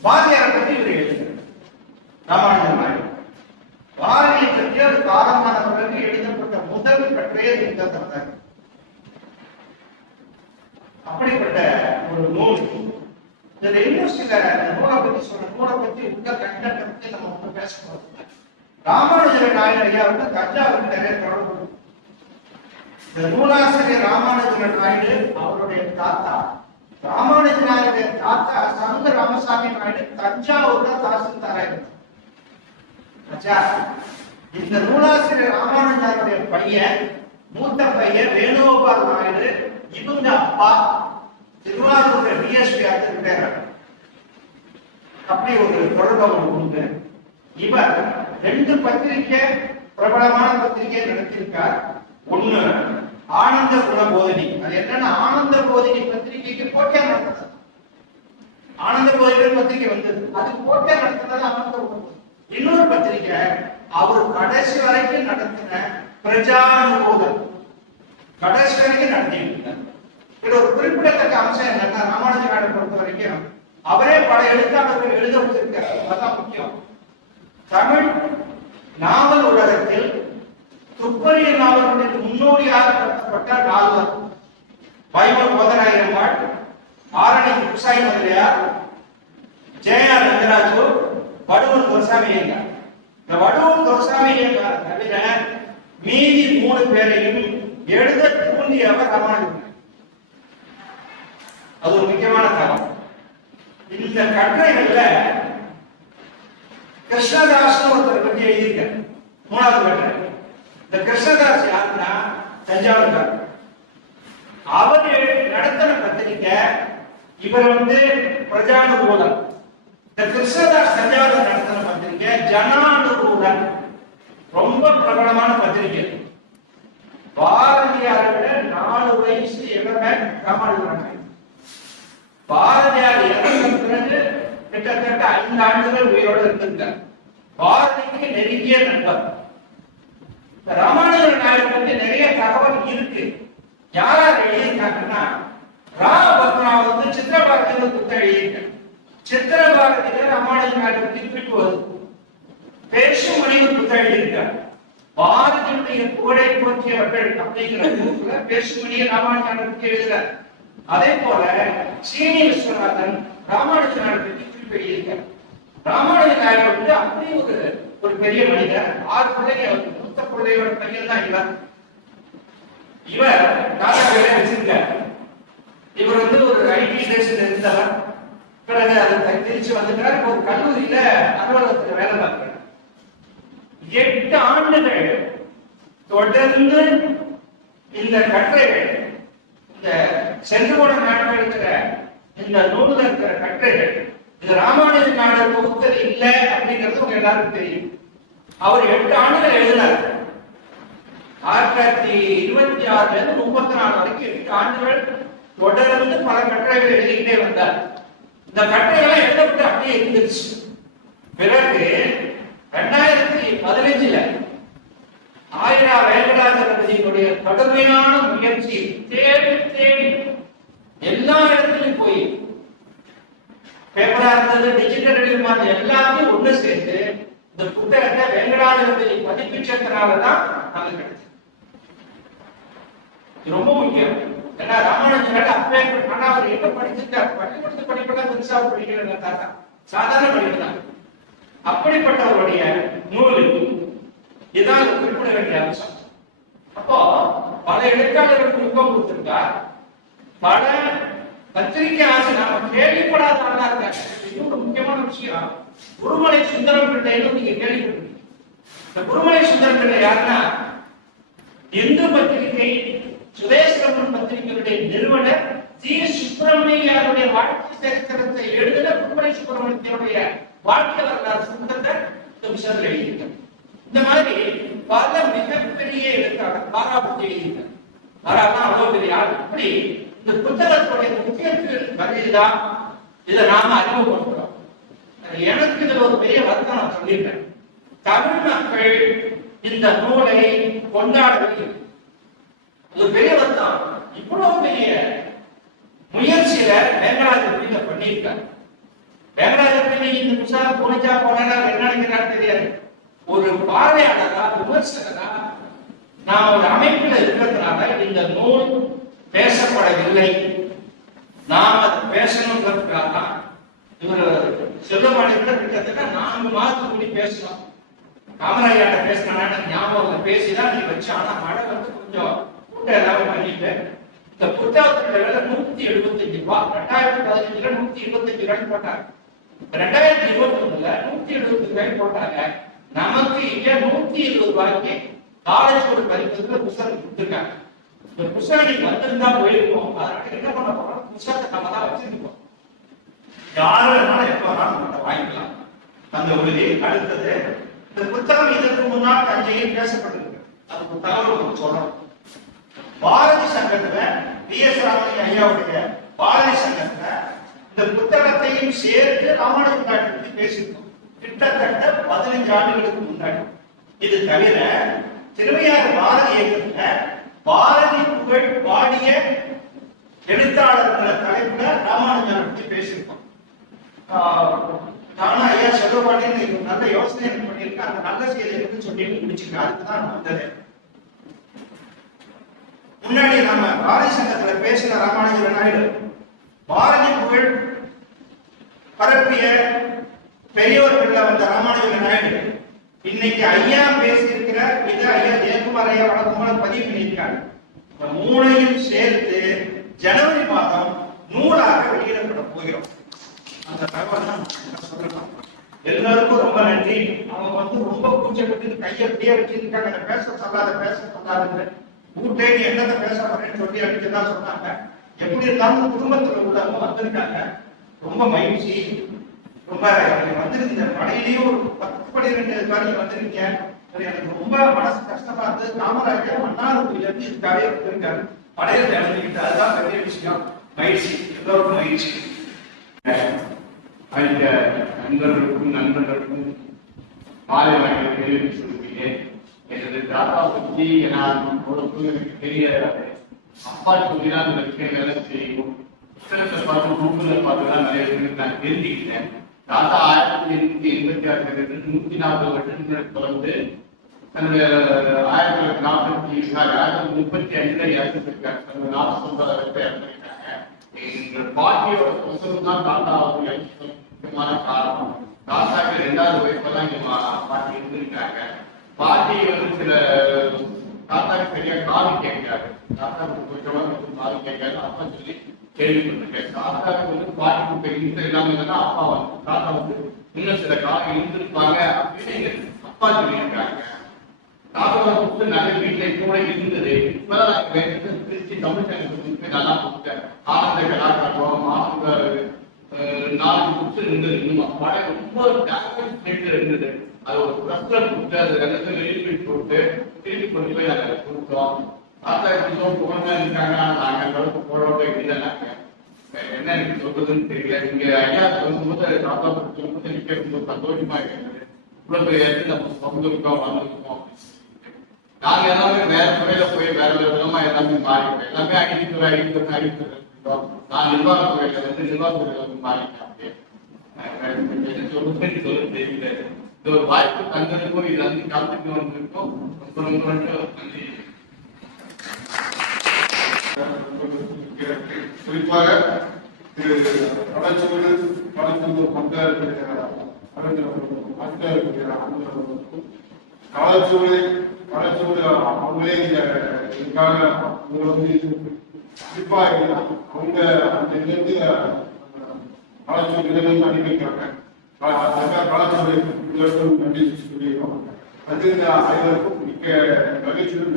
பாரதியாரை பற்றி இவர் எழுதுகிறார். ராமானுஜன் நாயுடு பாரதியை பற்றி அது காலமான பிறகு எழுதப்பட்ட முதல் கட்டுரையை புத்தகம். அப்படிப்பட்ட ஒரு நூல். இதுல இன்னும் சில நூலை பற்றி சொல்ற நூலை பற்றி உள்ள கண்டென்ட் பற்றி நம்ம பேசணும். ராமானுஜன் நாயுடு ஐயா தஞ்சாவூர் நிறைய தொடர்பு. இந்த நூலாசிரியர் ராமானுஜன் நாயுடு அவருடைய தாத்தா ராமானுஜன் நாயுடைய தாத்தா சங்க ராமசாமி நாயுடு தஞ்சாவூர்ல தாசில்தாராக. இந்த நூலாசிரியர் ராமானுஜனுடைய பையன் மூத்த பையன் வேணுகோபால் நாயுடு இவங்க அப்பா திருவாரூர் டிஎஸ்பி ஆகிட்டார். அப்படி ஒரு தொடர்பு உண்டு. இவர் 2 பத்திரிகை பிரபலமான பத்திரிகை நடத்தியிருக்கார். ஒண்ணு ஆனந்த குல போதினி. அது என்னன்னா ஆனந்த போதினி பத்திரிகைக்கு போட்டியா நடத்துறது. ஆனந்த போதினி பத்திரிகை வந்தது, அதுக்கு போட்டியா நடத்துறது ஆனந்த குல. இன்னொரு பத்திரிகை அவர் கடைசி வரைக்கும் நடத்தின பிரஜானுபோதம், கடைசி வரைக்கும் நடத்தியிருக்கிறார். இதுல ஒரு குறிப்பிடத்தக்க அம்சம் என்னன்னா ராமானுஜன் நாயுடு பொறுத்த வரைக்கும் அவரே பல எழுத்தாளர்கள் எழுத வச்சிருக்காரு. அதுதான் முக்கியம். தமிழ் நாவல் உலகத்தில் துப்பறிய நாவல்களுக்கு முன்னோடியாக கருதப்பட்ட நால்வர் வைம போதராயம்மாள், ஆரணி குப்சாய் முதலியார், ஜெயா ரங்கராஜு, வடுவூர் துரசாமி ஐயங்கார். இந்த வடுவூர் துரசாமி ஐயங்கார் தவிர மீதி 3 பேரையும் எழுத தூண்டியவர் ராமானுஜன். அது ஒரு முக்கியமான காரணம். இந்த கட்டுரைகள்ல கிருஷ்ணதாஸ் ஒருத்தரை பற்றி எழுதியிருக்க. மூணாவது கட்டுரை. இந்த கிருஷ்ணதாஸ் யாருன்னா தஞ்சாவூர். அவர் நடத்தின பத்திரிக்கை இவர் பிரஜானுகூலம். இந்த கிருஷ்ணதாஸ் தஞ்சாவூர் நடத்தின பத்திரிக்கை ஜனானுகூலம், ரொம்ப பிரபலமான பத்திரிகை. பாரதியாரை விட 4 வயசு இளமை ராமானுஜன். பாரதியார் இறந்த பிறகு கிட்டத்தட்ட 5 ஆண்டுகள் உயிரோடு இருந்திருக்கார். பாரதிக்கு நெருங்கிய நண்பர். ராமானுஜர் நாயர் பற்றி நிறைய தகவல் இருக்கு. யாரார் எழுதியிருக்காங்கன்னா, பத்மநாபன் சித்திரபாரதியில் புத்தகம் எழுதியிருக்கார். சித்திரபாரதியில ராமானுஜர் நாயர் பற்றி குறிப்பு வருது. பேசும் மொழி புத்தகம் எழுதியிருக்கார். பாரதியுடைய புகழை போற்றியவர்கள் அப்படிங்கிற நூல்ல பேசுமணியை ராமானுஜர் பற்றி எழுதுகிறார். அதே போல சீனி விஸ்வநாதன் ராமானுஜர் நாயர் பற்றி குறிப்பு எழுதியிருக்கார். ராமானுஜர் நாயர் அப்படி ஒரு பெரிய மனிதர். 6 பிள்ளைங்க, மூத்த பிள்ளையோட பையன் தான் இவர். இவர் தாத்தா வேலை வச்சிருக்கார். இவர் ஒரு ஐடி ஸ்டேஷன் இருந்தவர். பிறகு அதை திருச்சி வந்துட்டார். ஒரு கல்லூரியில அலுவலகத்தில் வேலை பார்க்கிறார். 8 ஆண்டுகள் தொடர்ந்து இந்த கட்டுரைகள், இந்த சென்று போன நாட்கள் இருக்கிற இந்த நூல்ல இருக்கிற கட்டுரைகள், இது ராமானுஜர் நாயர் தொகுத்தல் இல்லை அப்படிங்கிறது உங்க எல்லாருக்கும் தெரியும். அவர் 8 ஆண்டுகள் எழுதினார். 1926 இருந்து 34 வரைக்கும் 8 ஆண்டுகள் தொடர்ந்து பல கட்டுரைகள் எழுதிக்கிட்டே வந்தார். இந்த கட்டுரைகளை எழுதப்பட்டு அப்படியே இருந்துச்சு. பிறகு 2015 ஆயிரா வேங்கடாஜலபதியினுடைய கடுமையான முயற்சி, தேடி தேடி எல்லா இடத்துலையும் போய் பேப்பரா இருந்தது, டிஜிட்டல் எடிட் எல்லாத்தையும் ஒண்ணு சேர்த்து இந்த புத்தகத்தை வேங்கடாஜலபதி பதிப்பிச்சதுனாலதான் நமக்கு கிடைச்சது. ரொம்ப முக்கியம். ஏன்னா ராமானுஜர் அப்பே ஆனா அவர் எங்க படிச்சிருக்கார்? பள்ளிக்கூடத்து படிப்பெல்லாம் பெருசா படிக்கிறது தாத்தா, சாதாரண படிப்புதான். அப்படிப்பட்டவருடைய நூல் இதான் குறிப்பிட வேண்டிய அம்சம். அப்போ பல எழுத்தாளர்களுக்கு ஊக்கம் கொடுத்திருக்கார். பல பத்திரிகை ஆசிரியர் நாம கேள்விப்படாத ஆளா இருக்காங்க. இன்னொரு முக்கியமான விஷயம், குருமலை சுந்தரம் பிள்ளைன்னு நீங்க கேள்விப்பட்டிருக்கீங்க. இந்த குருமலை சுந்தரம் பிள்ளை யாருன்னா, இந்து பத்திரிகை சுதேசரமன் பத்திரிகையுடைய நிறுவனர் ஜி சுப்பிரமணியாருடைய வாழ்க்கை சரித்திரத்தை எழுதின குருமலை சுப்பிரமணியனுடைய வாழ்க்கை வரலாறு சுத்தத்தை இந்த விஷயத்தில் எழுதியிருக்கார். இந்த மாதிரி பல மிகப்பெரிய எழுத்தாளர் பாராபுத்தி எழுதியிருக்கார். பாராதான் அவ்வளவு பெரிய ஆள். இப்படி இந்த புத்தகத்துடைய முக்கியத்துவம் வருதுதான் இதை நாம அறிமுகப்படுத்துறோம். எனக்கு இதுல ஒரு பெரிய வருத்தம் நான் சொல்லிட்டேன். தமிழ் மக்கள் இந்த நூலை கொண்டாடவில்லை. ஒரு பெரிய வருத்தம். இவ்வளவு பெரிய முயற்சியில வேங்கடாஜலபதி பண்ணியிருக்காரு. வேங்கடாஜலபதி இந்த புத்தகம் போனிச்சா போனா என்ன நினைக்கிறாரு தெரியாது. ஒரு பார்வையாளரா, விமர்சகரா நான் ஒரு அமைப்பில் இருக்கிறதுனால இந்த நூல் பேசப்படவில்லை. நாம் அதை பேசணுங்கிறதுக்காக தான் இவர் செல்வமானியோட கிட்டத்தட்ட 4 மாதத்துக்கு முடி பேசணும். காமராஜாட்ட பேசினா ஞாபகம் பேசிதான் நீ வச்சு. ஆனா மழை கொஞ்சம் கூட்டம் எல்லாமே பண்ணிட்டு இந்த புத்தகத்துடைய விலை 175 ரூபாய். 2015 125 ரூபாய் போட்டாங்க. 2021 175 ரூபாய் போட்டாங்க. நமக்கு இங்க 120 ரூபாய்க்கு காலேஜ் ஒரு பதிப்பகத்துல புத்தகம் கொடுத்துருக்காங்க. இந்த புத்தகம் நீங்க வந்திருந்தா போயிருக்கோம். அதனால என்ன பண்ண போறோம், புத்தகத்தை நம்ம தான் வச்சிருக்கோம். யாரு வேணாலும் எப்ப வேணாலும் நம்ம வாங்கிக்கலாம். அந்த உறுதி. அடுத்தது, இந்த புத்தகம் இதற்கு முன்னால் தஞ்சையில் பேசப்பட்டிருக்கு. அதுக்கு தகவல் சொல்றோம். பாரதி சங்கத்துல வி.எஸ். ராமலிங்க ஐயாவுடைய பாரதி சங்கத்துல இந்த புத்தகத்தையும் சேர்த்து ராமானுஜர் நாயர் பற்றி பேசியிருக்கோம். கிட்டத்தட்ட 15 ஆண்டுகளுக்கு முன்னாடி. இது தவிர திருவையாறு பாரதி இயக்கத்துல பாரதி புகழ் பாடிய எழுத்தாளர்கள் தலைப்புல ராமானுஜர் பற்றி பேசியிருக்கோம். நானும் ஐயா செல்வபாண்டியன் நல்ல யோசனை பண்ணியிருக்கேன். அந்த நல்ல செய்திகளுக்கு சொல்லிட்டு முடிச்சுக்கிறேன். அதுக்குதான் வந்தது. முன்னாடி நம்ம பாரதி சங்கத்துல பேசின ராமானுஜர் நாயுடு பாரதி புகழ் பரப்பிய பெரியவர்கள் வந்த ராமானுஜர் நாயுடு இன்னைக்கு ஐயா பேசியிருக்கிற இது ஐயா ஜெயக்குமார் ஐயா வழக்கமாக பதிவு பண்ணியிருக்காங்க. இந்த 3ஐயும் சேர்த்து ஜனவரி மாதம் நூலாக வெளியிடப்பட போகிறோம். அந்த தகவல் தான் சொல்லலாம். எல்லாருக்கும் ரொம்ப நன்றி. அவங்க வந்து ரொம்ப கூச்சப்பட்டு கையை அப்படியே வச்சிருக்காங்க, பேச சொல்லாத ஊட்டே நீ என்னத்தை பேச போறேன்னு சொல்லி அடிச்சுதான் சொன்னாங்க. எப்படி இருந்தாலும் குடும்பத்துல உள்ளவங்க வந்திருக்காங்க. ரொம்ப மகிழ்ச்சி. ரொம்ப வந்திருந்த படையிலேயும் ஒரு 10-12 பேர் நீங்க வந்திருக்கீங்க. எனக்கு ரொம்ப மனசு கஷ்டமா இருந்தது. காமராஜர் மன்னார்குடியில இருந்து இதுக்காகவே வந்திருக்காரு. படையில இறந்துக்கிட்டு அதுதான் பெரிய விஷயம். மகிழ்ச்சி, எல்லோருக்கும் மகிழ்ச்சி. நண்பர்களுக்கும் மாலை வணக்கம் தெரிவித்து சொல்கிறேன். எனது தாத்தா பற்றி நான் எனக்கு தெரியாது. அப்பா சொல்லிதான் இந்த விஷயங்கள் தெரியும். புத்தகத்தை பார்த்து கூகுள்ல பார்த்துதான் நிறைய விஷயங்கள் நான் தெரிஞ்சுக்கிட்டேன். தாத்தா 1886 140 வருஷங்களுக்கு தொடர்ந்து தன்னுடைய 1935 இறந்துருக்காங்க. 49 இறந்துருக்காங்க. எங்கள் பாட்டியோட புத்தகம் தான் தாத்தா அவர்கள் முக்கியமான காரணம். தாத்தாக்கு 2வது வயசுலதான் எங்க பாட்டி இருந்திருக்காங்க. பாட்டி வந்து சில தாத்தாக்கு சரியா காது கேட்காது. தாத்தாக்கு கொஞ்சம் காது கேட்காது. அப்பா சொல்லி கேள்விப்பட்டிருக்கேன். தாத்தாக்கு வந்து பாட்டிக்கு இந்த எல்லாமே இருந்தா அப்பா வந்து தாத்தா வந்து இன்னும் சில காலம் இருந்திருப்பாங்க அப்படின்னு அப்பா சொல்லியிருக்காங்க. தாத்தா புக்கு நிறைய வீட்டுல கூட இருந்தது. இப்பதான் திருச்சி தமிழ் சங்கத்துக்கு நல்லா கொடுத்தேன். ஆனந்த கலாச்சாரம் மாசுங்க 4 புக்ஸ் இருந்தது. இன்னும் பழைய ரொம்ப டேமேஜ் இருந்தது. அது ஒரு ப்ரெஸ்ல கொடுத்து அது எல்லாத்தையும் வெளியிட்டு போட்டு திருப்பி கொண்டு போய் நாங்கள் கொடுத்தோம். தாத்தா இப்படி புகழ்ந்தா இருக்காங்க. நாங்க அந்த அளவுக்கு போராட்ட இல்லை. நாங்க என்ன எனக்கு சொல்றதுன்னு தெரியல. இங்க ஐயா சொல்லும்போது தாத்தா சொல்லும்போது எனக்கு ரொம்ப சந்தோஷமா இருக்கிறது. இவ்வளவு பெரிய நம்ம வந்திருக்கோம் வந்திருக்கோம். நாங்க எல்லாமே வேற துறையில போய் வேற விதமா எல்லாமே மாறிட்டோம். எல்லாமே அடித்துறை இருக்கோம். நான் நிர்வாகத்துறையில வந்து நிர்வாகத்துறையில வந்து மாறிட்டேன். சொல்லுன்னு சொல்ல தெரியல. இந்த ஒரு வாய்ப்பு தந்ததுக்கும் இது வந்து கலந்துட்டு வந்திருக்கோம். ரொம்ப நன்றி. குறிப்பாக படச்சூடு படச்சூடு அவங்களே இதுக்காக குறிப்பா அவங்க அந்த இருந்து படச்சூடு நிலைமைக்கு அனுப்பியிருக்காங்க. கலாச்சார நன்றி சொல்லியிருக்கோம். அது இந்த அனைவருக்கும் மிக்க மகிழ்ச்சியுடன்